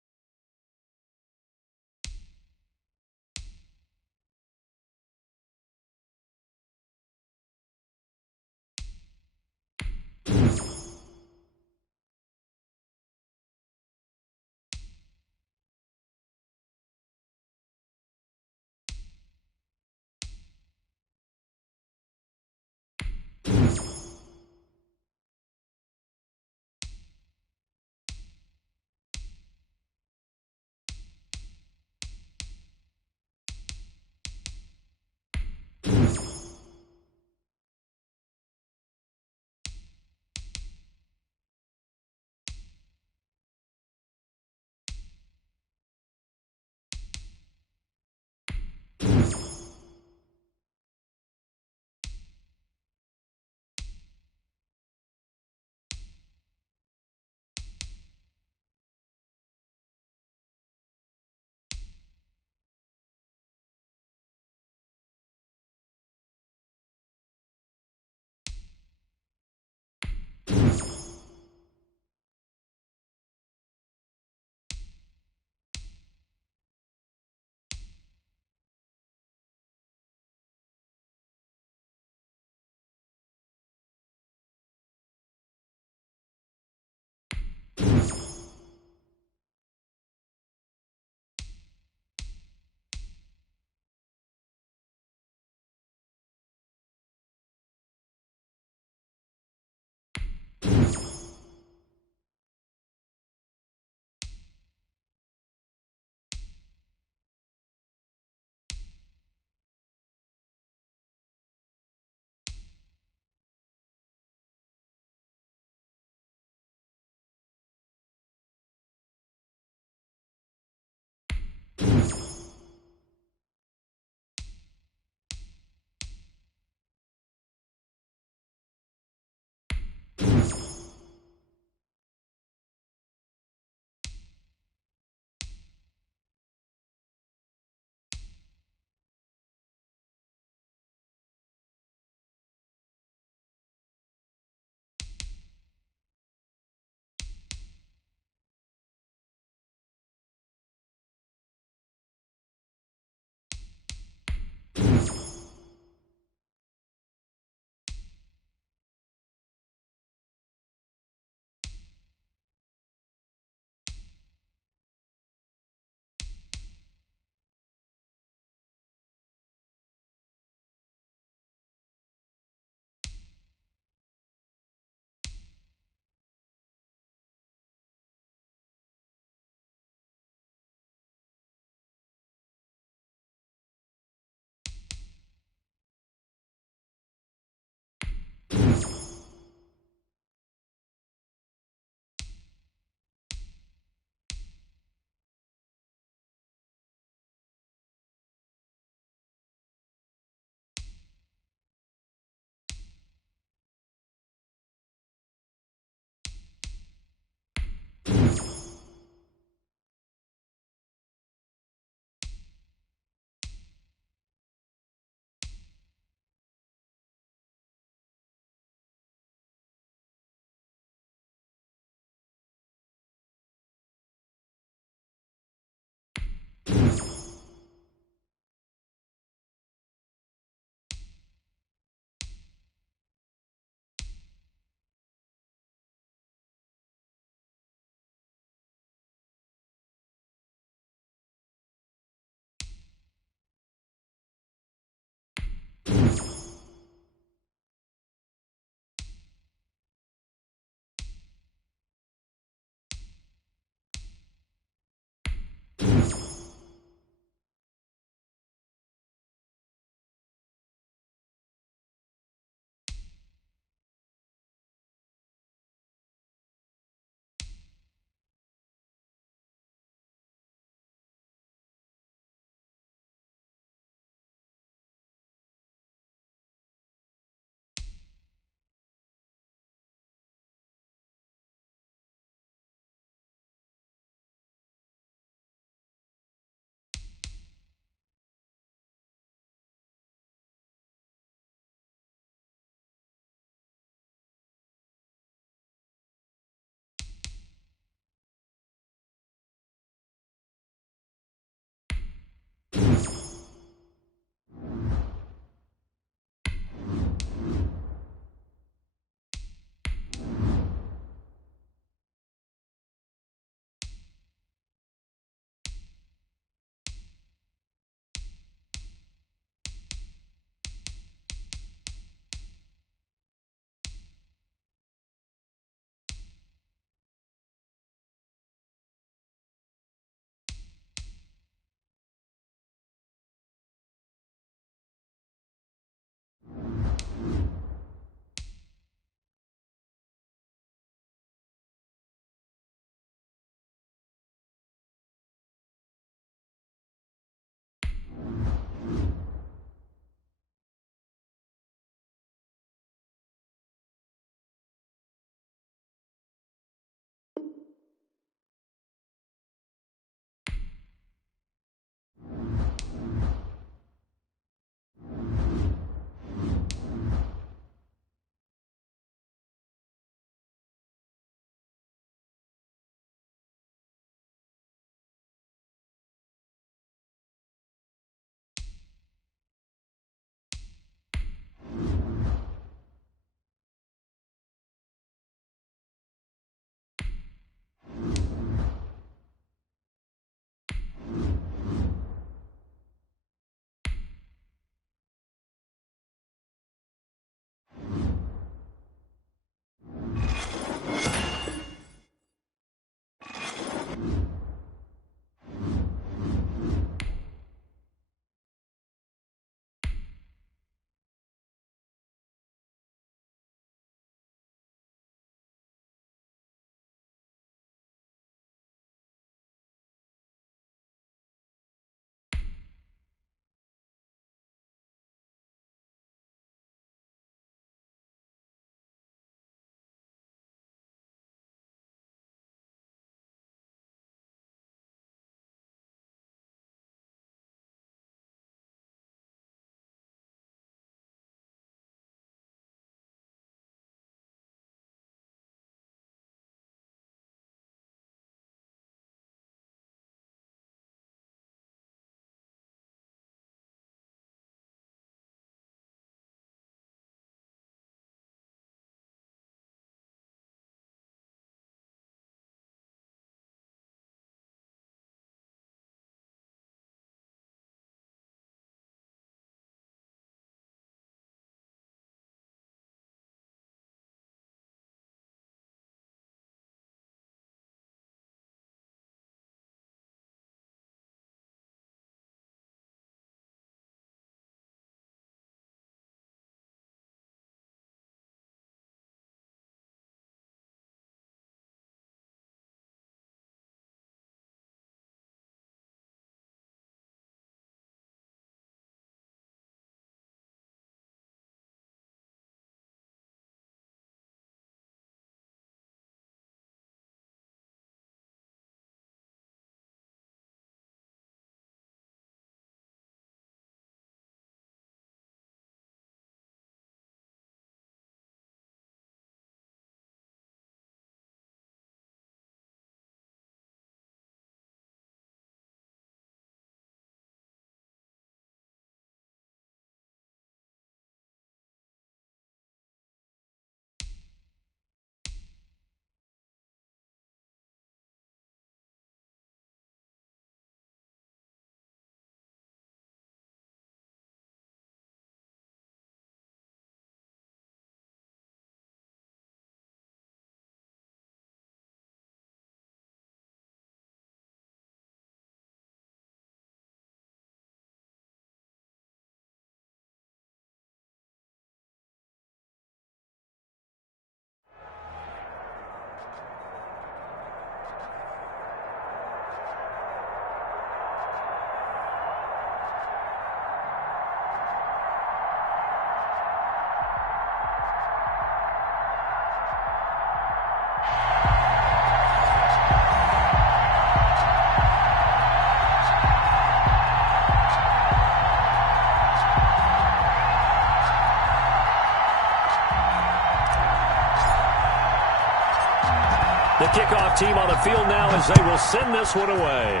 kickoff team on the field now as they will send this one away.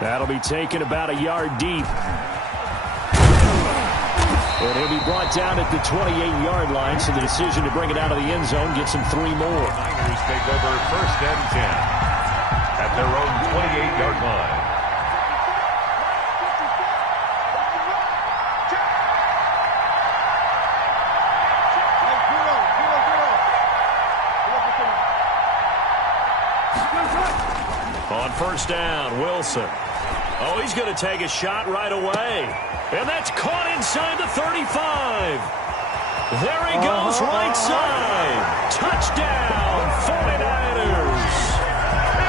That'll be taken about a yard deep. And he'll be brought down at the 28-yard line, so the decision to bring it out of the end zone gets him 3 more. Niners take over 1st and 10 at their own 28-yard line. On 1st down, Wilson. Oh, he's going to take a shot right away. And that's caught inside the 35. There he goes, right side. Touchdown, 49ers.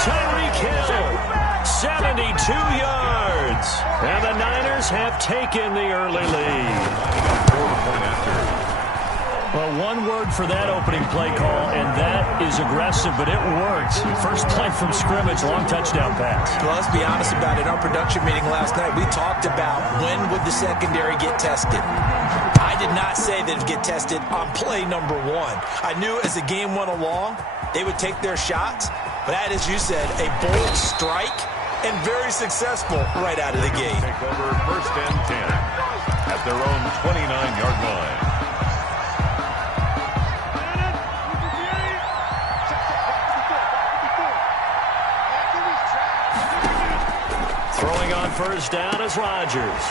Tyreek Hill, 72 yards. And the Niners have taken the early lead. Well, one word for that opening play call, and that is aggressive, but it worked. First play from scrimmage, long touchdown pass. Well, let's be honest about it. In our production meeting last night, we talked about when would the secondary get tested. I did not say that it would get tested on play number 1. I knew as the game went along, they would take their shots, but that, as you said, a bold strike and very successful right out of the gate. Take over 1st and 10 at their own 29-yard line. Throwing on 1st down is Rodgers.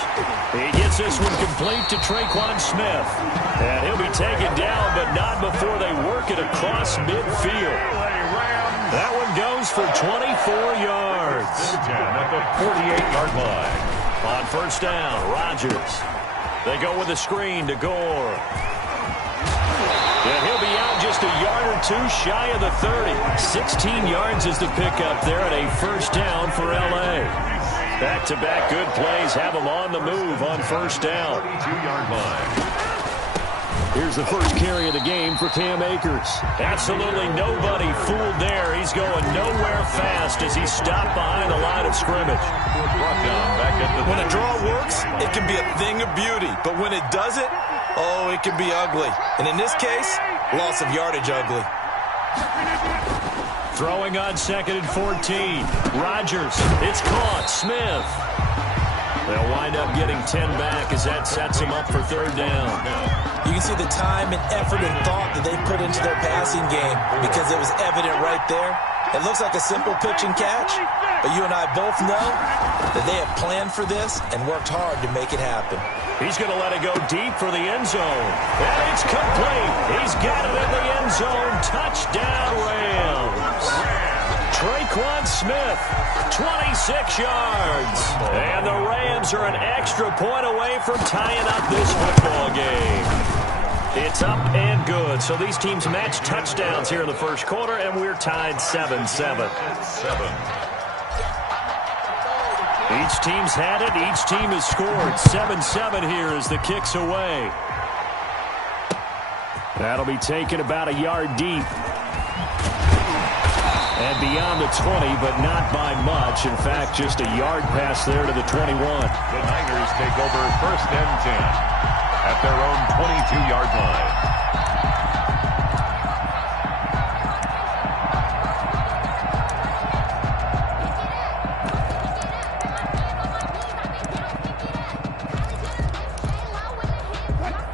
He gets this one complete to Tre'Quan Smith. And he'll be taken down, but not before they work it across midfield. That one goes for 24 yards. At the 48-yard line. On 1st down, Rodgers. They go with a screen to Gore. And he'll be out just a yard or 2 shy of the 30. 16 yards is the pickup there at a 1st down for L.A. Back-to-back good plays have them on the move on 1st down. 42-yard line. Here's the first carry of the game for Cam Akers. Absolutely nobody fooled there. He's going nowhere fast as he's stopped behind the line of scrimmage. Brought down back at the... When a draw works, it can be a thing of beauty. But when it doesn't, oh, it can be ugly. And in this case, loss of yardage ugly. Throwing on 2nd and 14. Rodgers. It's caught. Smith. They'll wind up getting 10 back as that sets them up for 3rd down. You can see the time and effort and thought that they put into their passing game because it was evident right there. It looks like a simple pitch and catch, but you and I both know that they have planned for this and worked hard to make it happen. He's going to let it go deep for the end zone. And it's complete. He's got it in the end zone. Touchdown, Rams. Tre'Quan Smith, 26 yards. And the Rams are an extra point away from tying up this football game. It's up and good. So these teams match touchdowns here in the first quarter, and we're tied 7-7. Each team's had it. Each team has scored. 7-7 here as the kick's away. That'll be taken about a yard deep. And beyond the 20, but not by much. In fact, just a yard pass there to the 21. The Niners take over 1st and 10 at their own 22-yard line.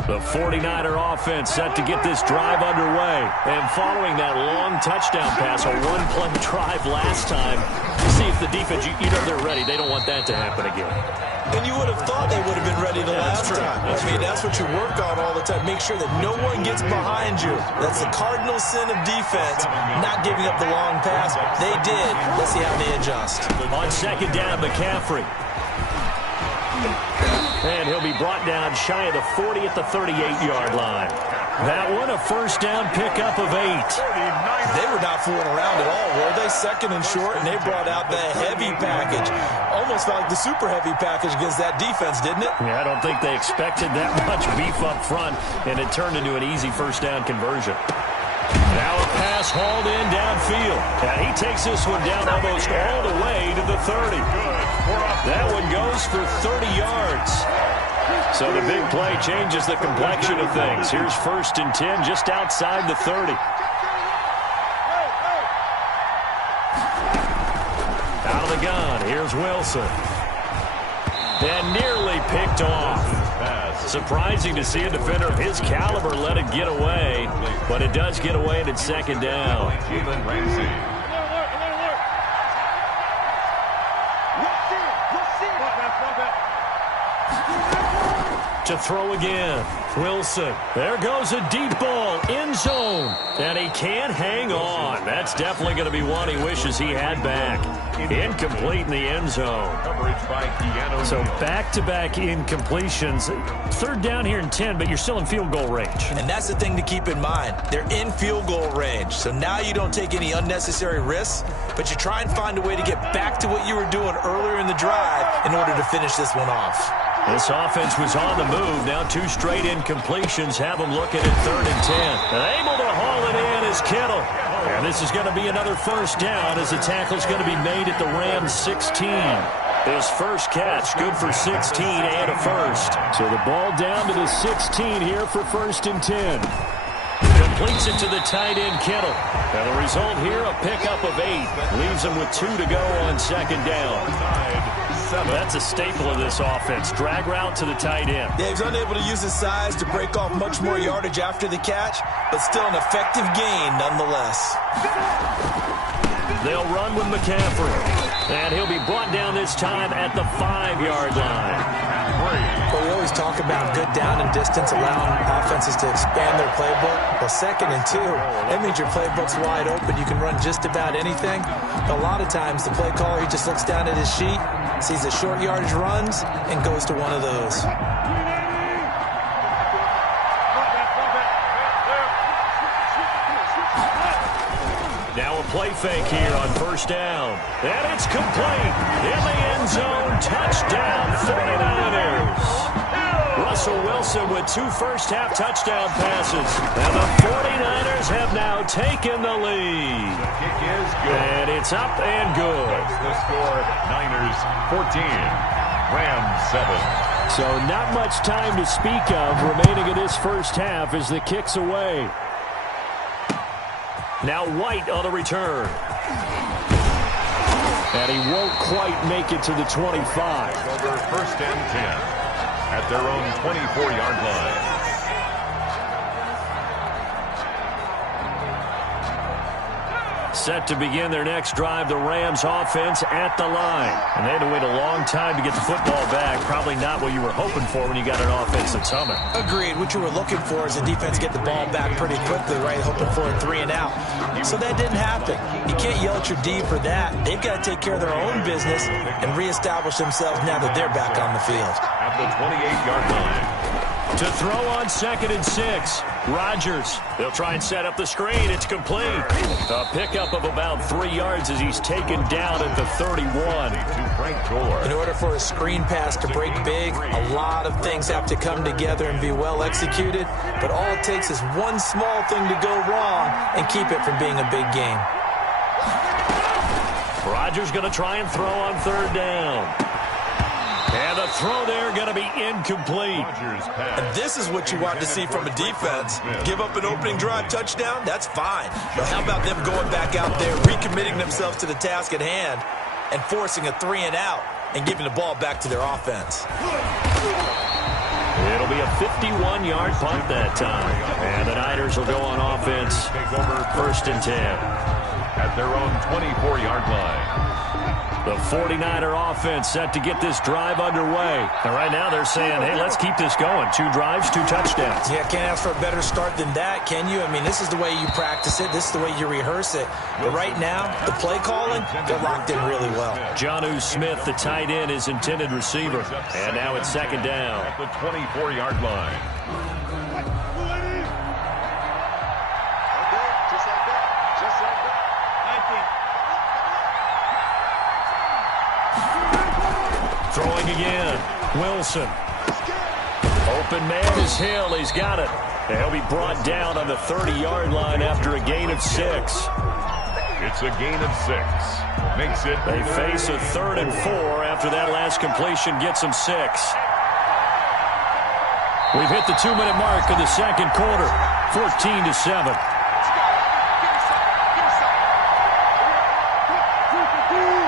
The 49er offense set to get this drive underway. And following that long touchdown pass, a one-play drive last time, see if the defense, you know they're ready. They don't want that to happen again. And you would have thought they would have been ready the last time. That's what you work on all the time. Make sure that no one gets behind you. That's the cardinal sin of defense, not giving up the long pass. They did. Let's see how they adjust. On 2nd down, McCaffrey. And he'll be brought down shy of the 40 at the 38-yard line. That one, a 1st down pickup of 8. They were not fooling around at all, were they? 2nd and short, and they brought out the heavy package. Almost felt like the super heavy package against that defense, didn't it? Yeah, I don't think they expected that much beef up front, and it turned into an easy 1st down conversion. Now a pass hauled in downfield. And he takes this one down almost all the way to the 30. That one goes for 30 yards. So the big play changes the complexion of things. Here's 1st and 10 just outside the 30. Out of the gun, here's Wilson. And nearly picked off. Surprising to see a defender of his caliber let it get away, but it does get away and it's second down. To throw again, Wilson. There goes a deep ball, end zone, and he can't hang on. That's definitely going to be one he wishes he had back. Incomplete in the end zone. So back-to-back incompletions. Third down here and 10, but you're still in field goal range. And that's the thing to keep in mind. They're in field goal range, so now you don't take any unnecessary risks, but you try and find a way to get back to what you were doing earlier in the drive in order to finish this one off. This offense was on the move. Now 2 straight incompletions have them looking at 3rd and 10. And able to haul it in is Kittle. And this is going to be another first down as the tackle's going to be made at the Rams 16. His first catch, good for 16 and a first. So the ball down to the 16 here for 1st and 10. Completes it to the tight end, Kittle. And the result here, a pickup of 8. Leaves him with 2 to go on 2nd down. That's a staple of this offense. Drag route to the tight end. Yeah, he's unable to use his size to break off much more yardage after the catch, but still an effective gain nonetheless. They'll run with McCaffrey. And he'll be brought down this time at the 5-yard line. Well, we always talk about good down and distance, allowing offenses to expand their playbook. Well, 2nd and 2, that means your playbook's wide open. You can run just about anything. But a lot of times, the play caller, he just looks down at his sheet, sees the short yardage runs, and goes to one of those. Now a play fake here on 1st down. And it's complete. In the end zone, touchdown 49ers. Russell Wilson with 2 first-half touchdown passes. And the 49ers have now taken the lead. The kick is good. And it's up and good. That's the score, Niners 14, Rams 7. So not much time to speak of remaining in this first half as the kick's away. Now White on the return. And he won't quite make it to the 25. Over 1st and 10 at their own 24-yard line. Set to begin their next drive, the Rams offense at the line. And they had to wait a long time to get the football back. Probably not what you were hoping for when you got an offense that's humming. Agreed. What you were looking for is the defense get the ball back pretty quickly, right? Hoping for a 3 and out. So that didn't happen. You can't yell at your D for that. They've got to take care of their own business and reestablish themselves now that they're back on the field. At the 28-yard line. To throw on 2nd and 6. Rodgers. They'll try and set up the screen. It's complete. A pickup of about 3 yards as he's taken down at the 31. In order for a screen pass to break big, a lot of things have to come together and be well executed. But all it takes is one small thing to go wrong and keep it from being a big game. Rodgers going to try and throw on 3rd down. And the throw there going to be incomplete. And this is what you want to see from a defense. Give up an opening drive touchdown, that's fine. But how about them going back out there, recommitting themselves to the task at hand, and forcing a 3 and out and giving the ball back to their offense. It'll be a 51-yard punt that time. And the Niners will go on offense 1st and 10. At their own 24-yard line. The 49er offense set to get this drive underway. And right now they're saying, hey, let's keep this going. 2 drives, 2 touchdowns. Yeah, can't ask for a better start than that, can you? I mean, this is the way you practice it. This is the way you rehearse it. But right now, the play calling, they're locked in really well. Jonnu Smith, the tight end, is intended receiver. And now it's 2nd down. At the 24-yard line. Throwing again. Wilson. Open man is Hill. He's got it. And he'll be brought down on the 30-yard line after a gain of 6. It's a gain of 6. Makes it. They face a 3rd and 4 after that last completion gets them 6. We've hit the 2-minute mark of the 2nd quarter. 14-7.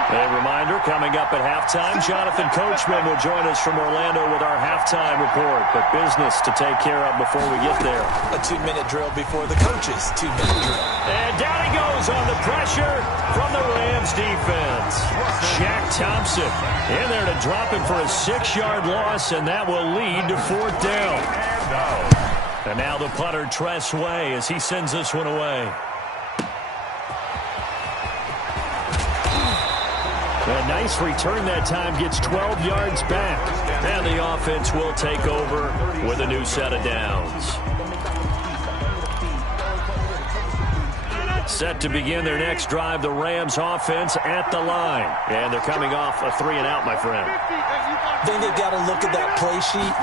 A reminder, coming up at halftime, Jonathan Coachman will join us from Orlando with our halftime report. But business to take care of before we get there. A 2-minute drill before the coaches' 2-minute drill. And down he goes on the pressure from the Rams defense. Shaq Thompson in there to drop him for a 6-yard loss, and that will lead to 4th down. And now the punter, Tress Way, as he sends this one away. A nice return that time, gets 12 yards back. And the offense will take over with a new set of downs. Set to begin their next drive, the Rams offense at the line. And they're coming off a 3-and-out, my friend. I think they've got to look at that play sheet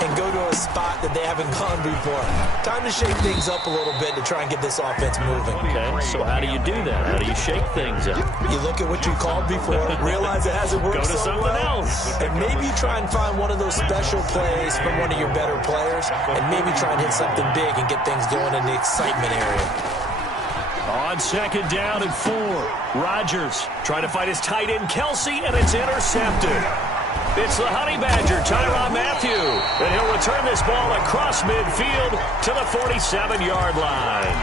and go to a spot that they haven't gone before. Time to shake things up a little bit to try and get this offense moving. Okay, so how do you do that? How do you shake things up? You look at what you called before, realize it hasn't worked Go to so something well, else. and maybe try and find one of those special plays from one of your better players, and maybe try and hit something big and get things going in the excitement area. On 2nd down and 4, Rodgers trying to fight his tight end, Kelsey, and it's intercepted. It's the Honey Badger, Tyrann Mathieu, and he'll return this ball across midfield to the 47-yard line.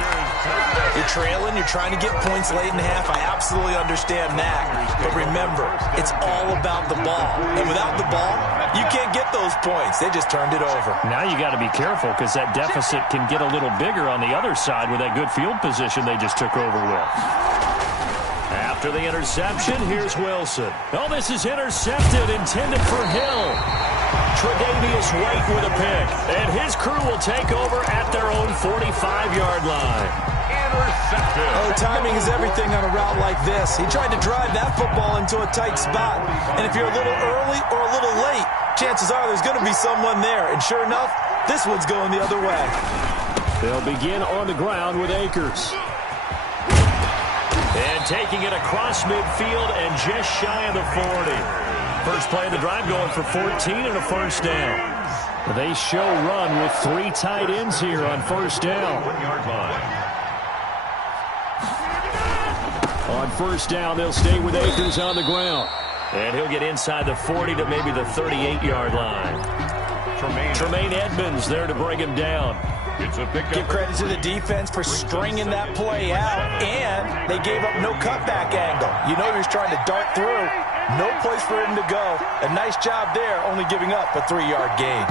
You're trailing, you're trying to get points late in the half. I absolutely understand that. But remember, it's all about the ball. And without the ball, you can't get those points. They just turned it over. Now you got to be careful because that deficit can get a little bigger on the other side with that good field position they just took over with. After the interception, here's Wilson. Oh, this is intercepted, intended for Hill. Tre'Davious White with a pick. And his crew will take over at their own 45-yard line. Intercepted. Oh, timing is everything on a route like this. He tried to drive that football into a tight spot. And if you're a little early or a little late, chances are there's going to be someone there. And sure enough, this one's going the other way. They'll begin on the ground with Akers. And taking it across midfield and just shy of the 40. First play of the drive going for 14 and a 1st down. They show run with 3 tight ends here on 1st down. 1-yard line. On 1st down, they'll stay with Akers on the ground. And he'll get inside the 40 to maybe the 38-yard line. Tremaine Edmonds there to bring him down. It's a pickup. Give credit to the defense for stringing that play out, and they gave up no cutback angle. You know he was trying to dart through. No place for him to go. A nice job there, only giving up a 3-yard gain.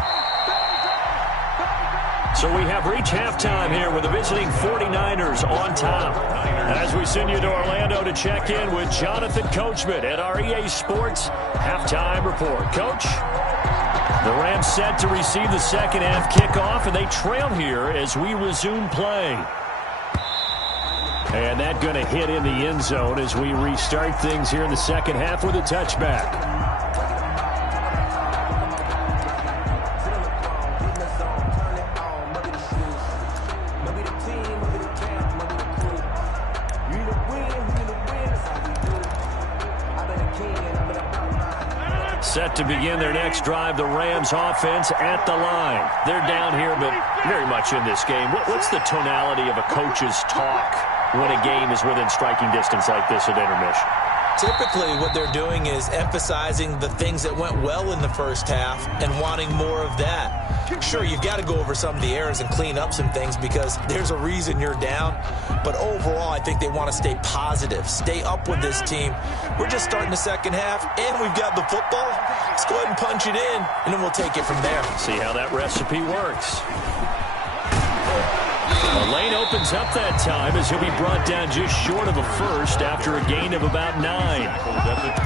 So we have reached halftime here with the visiting 49ers on top. As we send you to Orlando to check in with Jonathan Coachman at our EA Sports Halftime Report. Coach? The Rams set to receive the second half kickoff, and they trail here as we resume play. And that going to hit in the end zone as we restart things here in the second half with a touchback. Set to begin their next drive, the Rams offense at the line. They're down here, but very much in this game. What's the tonality of a coach's talk when a game is within striking distance like this at intermission? Typically, what they're doing is emphasizing the things that went well in the first half and wanting more of that. Sure, you've got to go over some of the errors and clean up some things because there's a reason you're down. But overall, I think they want to stay positive, stay up with this team. We're just starting the second half, and we've got the football. Let's go ahead and punch it in, and then we'll take it from there. See how that recipe works. The lane opens up that time as he'll be brought down just short of a first after a gain of about 9.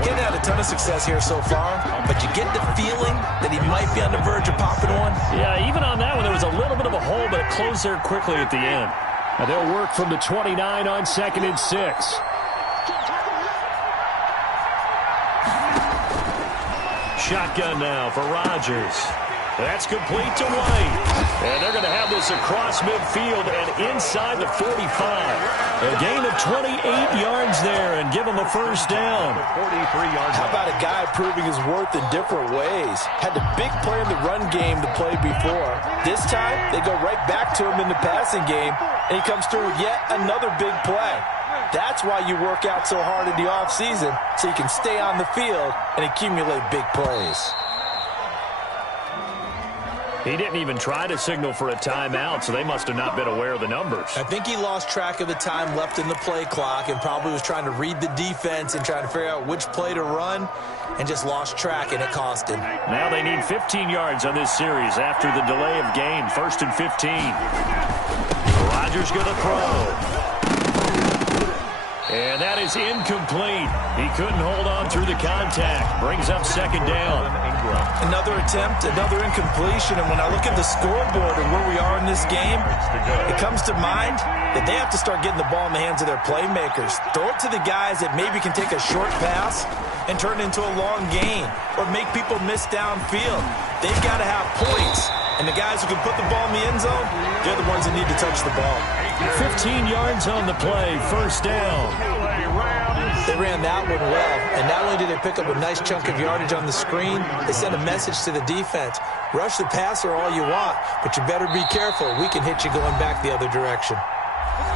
Getting had a ton of success here so far, but you get the feeling that he might be on the verge of popping one. Yeah, even on that one, there was a little bit of a hole, but it closed there quickly at the end. And they'll work from the 29 on 2nd and 6. Shotgun now for Rodgers. That's complete to White. And they're going to have this across midfield and inside the 45. A gain of 28 yards there and give them a first down. 43 yards. How about a guy proving his worth in different ways? Had the big play in the run game to play before. This time, they go right back to him in the passing game, and he comes through with yet another big play. That's why you work out so hard in the offseason, so you can stay on the field and accumulate big plays. He didn't even try to signal for a timeout, so they must have not been aware of the numbers. I think he lost track of the time left in the play clock and probably was trying to read the defense and trying to figure out which play to run and just lost track, and it cost him. Now they need 15 yards on this series after the delay of game. 1st and 15. Rodgers going to throw. And that is incomplete. He couldn't hold on through the contact. Brings up 2nd down. Another attempt, another incompletion. And when I look at the scoreboard and where we are in this game, it comes to mind that they have to start getting the ball in the hands of their playmakers. Throw it to the guys that maybe can take a short pass and turn it into a long gain or make people miss downfield. They've got to have points. And the guys who can put the ball in the end zone, they're the ones that need to touch the ball. 15 yards on the play, 1st down. They ran that one well, and not only did they pick up a nice chunk of yardage on the screen, they sent a message to the defense. Rush the passer all you want, but you better be careful. We can hit you going back the other direction.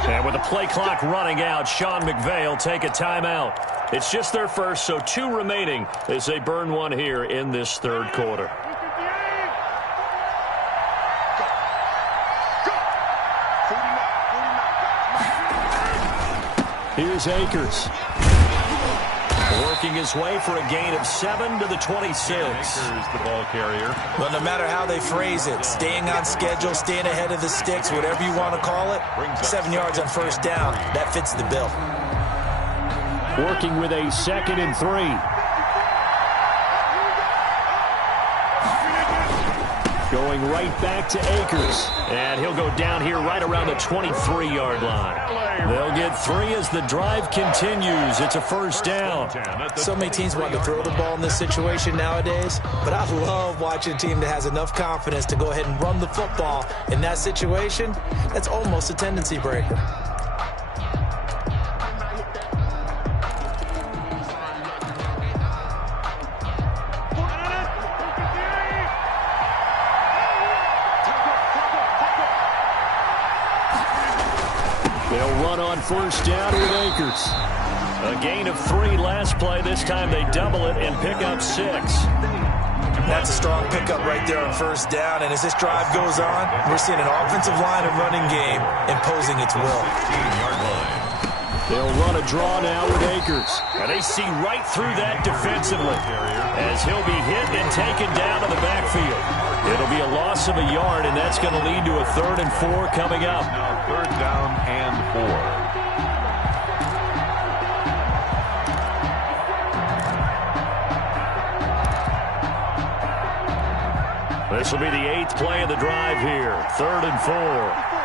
And with the play clock running out, Sean McVay will take a timeout. It's just their first, so 2 remaining as they burn one here in this 3rd quarter. Here's Akers. Working his way for a gain of 7 to the 26. Akers, the ball carrier. But no matter how they phrase it, staying on schedule, staying ahead of the sticks, whatever you want to call it, 7 yards on 1st down, that fits the bill. Working with a 2nd and 3. Going right back to Akers. And he'll go down here right around the 23-yard line. They'll get 3 as the drive continues. It's a 1st down. So many teams want to throw the ball in this situation nowadays, but I love watching a team that has enough confidence to go ahead and run the football. In that situation, that's almost a tendency breaker. They'll run on 1st down with Akers. A gain of 3 last play. This time they double it and pick up 6. That's a strong pickup right there on 1st down. And as this drive goes on, we're seeing an offensive line and running game imposing its will. 16-yard line. They'll run a draw now with Akers. And they see right through that defensively as he'll be hit and taken down to the backfield. It'll be a loss of a yard, and that's going to lead to a 3rd and 4 coming up. Now 3rd down and 4. This will be the 8th play of the drive here. 3rd and 4.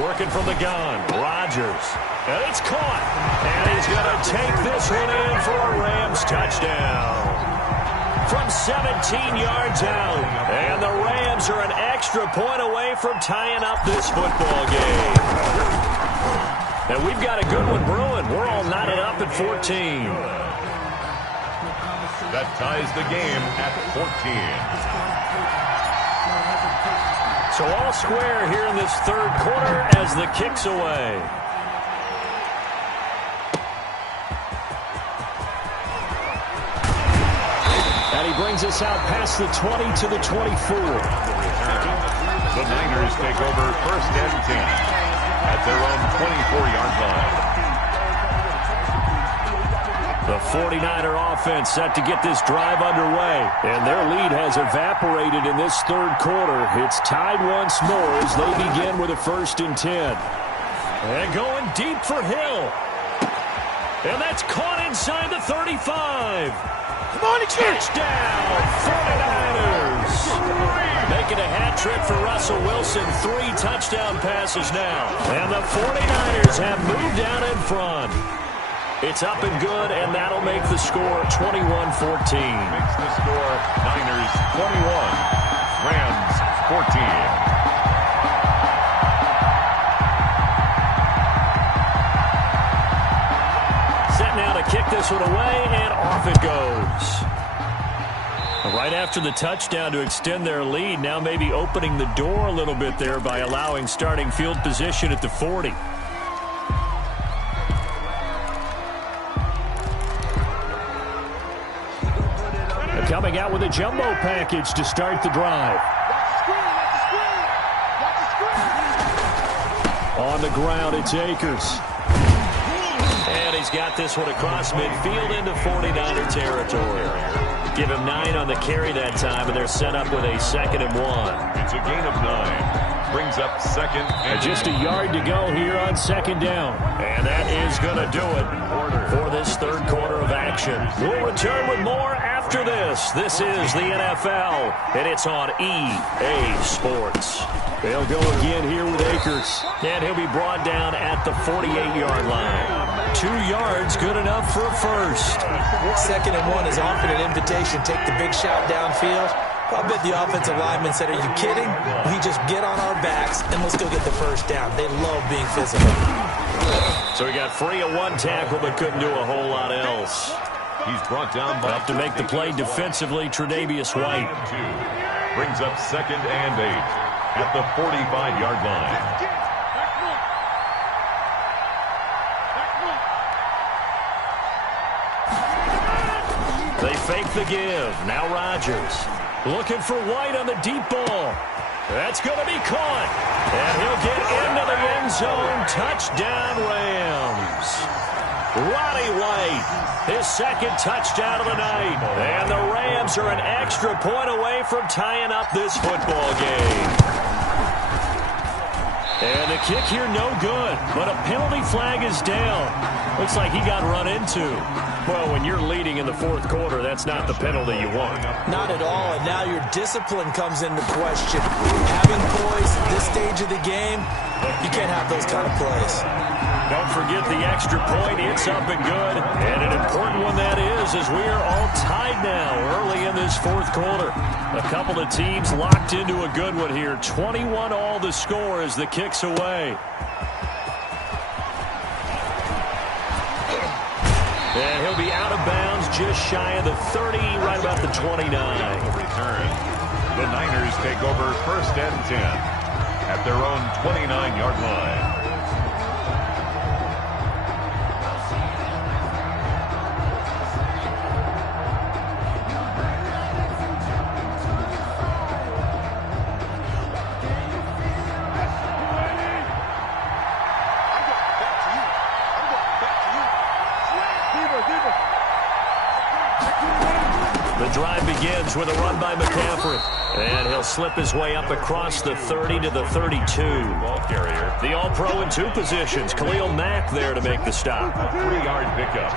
Working from the gun, Rodgers. And it's caught. And he's going to take this one in for a Rams touchdown. From 17 yards out. And the Rams are an extra point away from tying up this football game. And we've got a good one brewing. We're all knotted up at 14. That ties the game at 14. So all square here in this 3rd quarter as the kick's away. And he brings us out past the 20 to the 24. The Niners take over 1st and 10 at their own 24-yard line. The 49er offense set to get this drive underway. And their lead has evaporated in this 3rd quarter. It's tied once more as they begin with a 1st and 10. And going deep for Hill. And that's caught inside the 35. Come on, touchdown, 49ers. Making a hat trick for Russell Wilson. 3 touchdown passes now. And the 49ers have moved down in front. It's up and good, and that'll make the score 21-14. Makes the score Niners 21, Rams 14. Set now to kick this one away, and off it goes. Right after the touchdown to extend their lead, now maybe opening the door a little bit there by allowing starting field position at the 40. Coming out with a jumbo package to start the drive. On the ground, it's Akers. And he's got this one across midfield into 49er territory. Give him 9 on the carry that time, and they're set up with a 2nd and 1. It's a gain of 9. Brings up 2nd and just a yard to go here on 2nd down. And that is going to do it for this 3rd quarter of action. We'll return with more after this. This is the NFL, and it's on EA Sports. They'll go again here with Akers, and he'll be brought down at the 48-yard line. 2 yards, good enough for a first. 2nd and 1 is often an invitation. Take the big shot downfield. I bet the offensive lineman said, are you kidding? We just get on our backs, and let's go get the first down. They love being physical. So he got free of 1 tackle, but couldn't do a whole lot else. He's brought down by to make the play defensively, Tre'Davious White. 2. Brings up 2nd and 8 at the 45-yard line. They fake the give. Now Rodgers looking for White on the deep ball. That's going to be caught. And he'll get into the end zone. Touchdown, Rams. Roddy White, his 2nd touchdown of the night. And the Rams are an extra point away from tying up this football game. And the kick here no good, but a penalty flag is down. Looks like he got run into. Well, when you're leading in the 4th quarter, that's not the penalty you want. Not at all, and now your discipline comes into question. Having poise at this stage of the game, you can't have those kind of plays. Don't forget the extra point. It's up and good. And an important one that is, as we are all tied now early in this 4th quarter. A couple of teams locked into a good one here. 21 all the score as the kick's away. And he'll be out of bounds just shy of the 30, right about the 29. Return. The Niners take over 1st and 10 at their own 29-yard line. The drive begins with a run by McCaffrey. And he'll slip his way up across the 30 to the 32. Ball carrier. The All-Pro in 2 positions. Khalil Mack there to make the stop. A 3-yard pickup.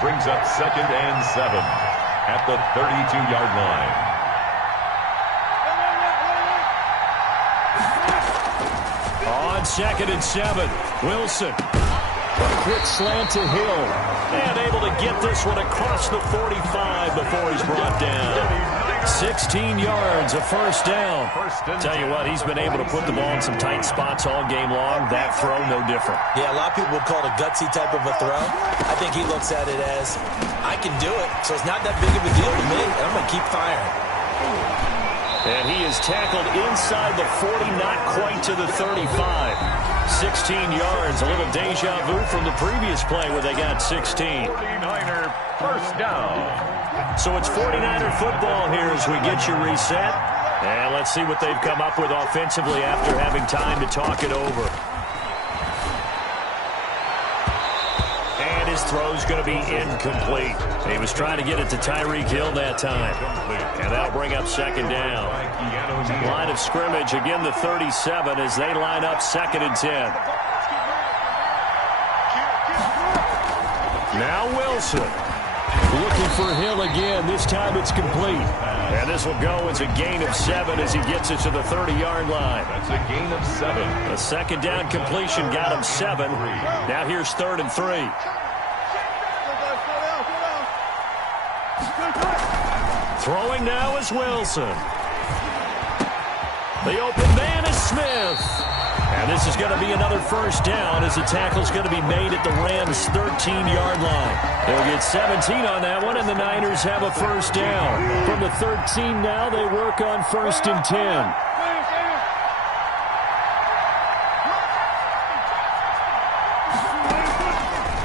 Brings up 2nd and 7 at the 32-yard line. On 2nd and 7, Wilson. A quick slant to Hill. And able to get this one across the 45 before he's brought down. 16 yards, a first down. Tell you what, he's been able to put the ball in some tight spots all game long. That throw, no different. Yeah, a lot of people would call it a gutsy type of a throw. I think he looks at it as, I can do it, so it's not that big of a deal to me, and I'm going to keep firing. And he is tackled inside the 40, not quite to the 35. 16 yards, a little deja vu from the previous play where they got 16. 49er first down. So it's 49er football here as we get you reset. And let's see what they've come up with offensively after having time to talk it over. And his throw's going to be incomplete. He was trying to get it to Tyreek Hill that time. And that'll bring up 2nd down. Line of scrimmage, again the 37 as they line up 2nd and 10. Now Wilson looking for Hill again. This time it's complete. And this will go as a gain of 7 as he gets it to the 30-yard line. That's a gain of 7. A 2nd down completion got him 7. Now here's 3rd and 3. Throwing now is Wilson. The open man is Smith. And this is going to be another first down as the tackle's going to be made at the Rams' 13-yard line. They'll get 17 on that one, and the Niners have a first down. From the 13 now, they work on 1st and 10.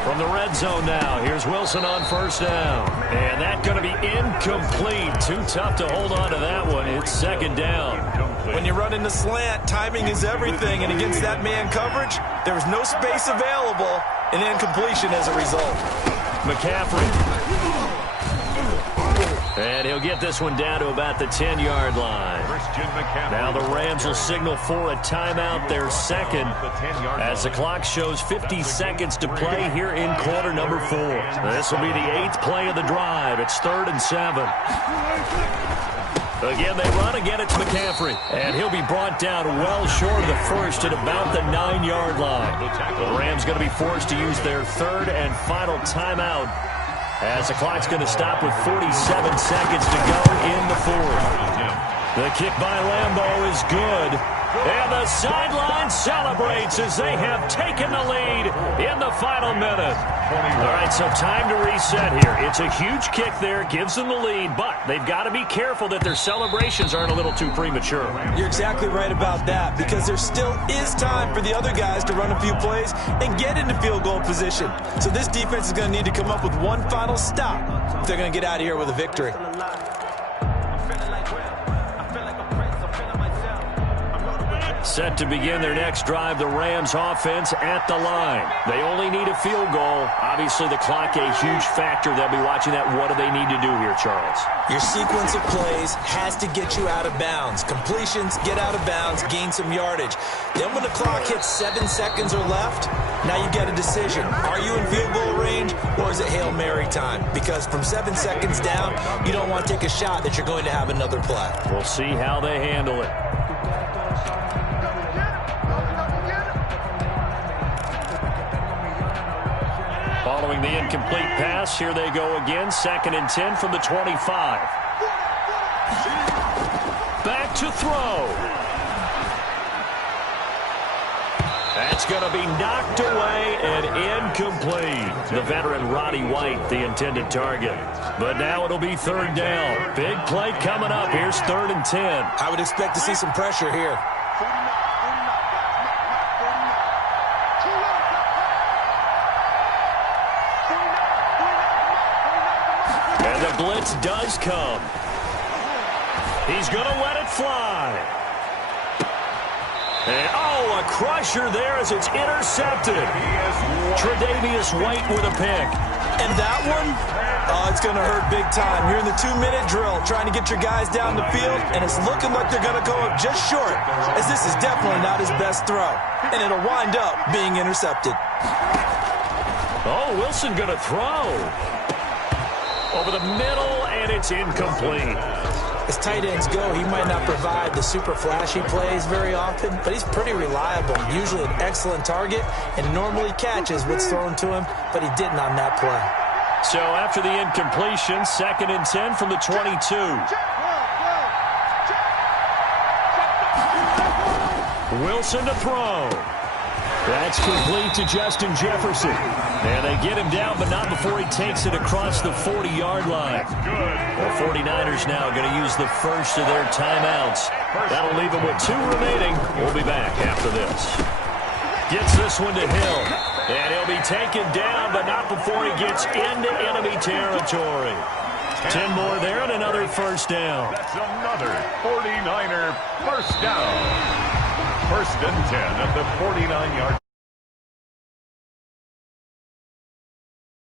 From the red zone now, here's Wilson on 1st down. And that's going to be incomplete. Too tough to hold on to that one. It's 2nd down. When you run in the slant, timing is everything. And against that man coverage, there was no space available. An incompletion as a result. McCaffrey. And he'll get this one down to about the 10-yard line. Now the Rams will signal for a timeout, their second, as the clock shows 50 seconds to play here in quarter number 4. This will be the 8th play of the drive. It's 3rd and 7. Again, they run. Again, it's McCaffrey. And he'll be brought down well short of the first at about the 9-yard line. The Rams going to be forced to use their 3rd and final timeout, as the clock's going to stop with 47 seconds to go in the 4th. The kick by Lambeau is good. And the sideline celebrates as they have taken the lead in the final minute. All right, so time to reset here. It's a huge kick there, gives them the lead, but they've got to be careful that their celebrations aren't a little too premature. You're exactly right about that, because there still is time for the other guys to run a few plays and get into field goal position. So this defense is going to need to come up with one final stop if they're going to get out of here with a victory. Set to begin their next drive, the Rams offense at the line. They only need a field goal. Obviously, the clock a huge factor. They'll be watching that. What do they need to do here, Charles? Your sequence of plays has to get you out of bounds. Completions, get out of bounds, gain some yardage. Then when the clock hits 7 seconds or left, now you get a decision. Are you in field goal range, or is it Hail Mary time? Because from 7 seconds down, you don't want to take a shot that you're going to have another play. We'll see how they handle it. Following the incomplete pass, here they go again. 2nd and 10 from the 25. Back to throw. That's going to be knocked away and incomplete. The veteran Roddy White, the intended target. But now it'll be 3rd down. Big play coming up. Here's 3rd and 10. I would expect to see some pressure here. Blitz does come. He's going to let it fly. And, a crusher there as it's intercepted. Tre'Davious White with a pick. And that one, it's going to hurt big time. You're in the 2-minute drill trying to get your guys down the field, and it's looking like they're going to go up just short, as this is definitely not his best throw. And it'll wind up being intercepted. Oh, Wilson going to throw. Over the middle, and it's incomplete. As tight ends go, he might not provide the super flashy plays very often, but he's pretty reliable. Usually an excellent target, and normally catches what's thrown to him, but he didn't on that play. So after the incompletion, 2nd and 10 from the 22. Wilson to throw. That's complete to Justin Jefferson. And they get him down, but not before he takes it across the 40-yard line. The 49ers now going to use the first of their timeouts. That'll leave them with 2 remaining. We'll be back after this. Gets this one to Hill. And he'll be taken down, but not before he gets into enemy territory. 10 more there and another first down. That's another 49er first down. 1st and 10 at the 49-yard.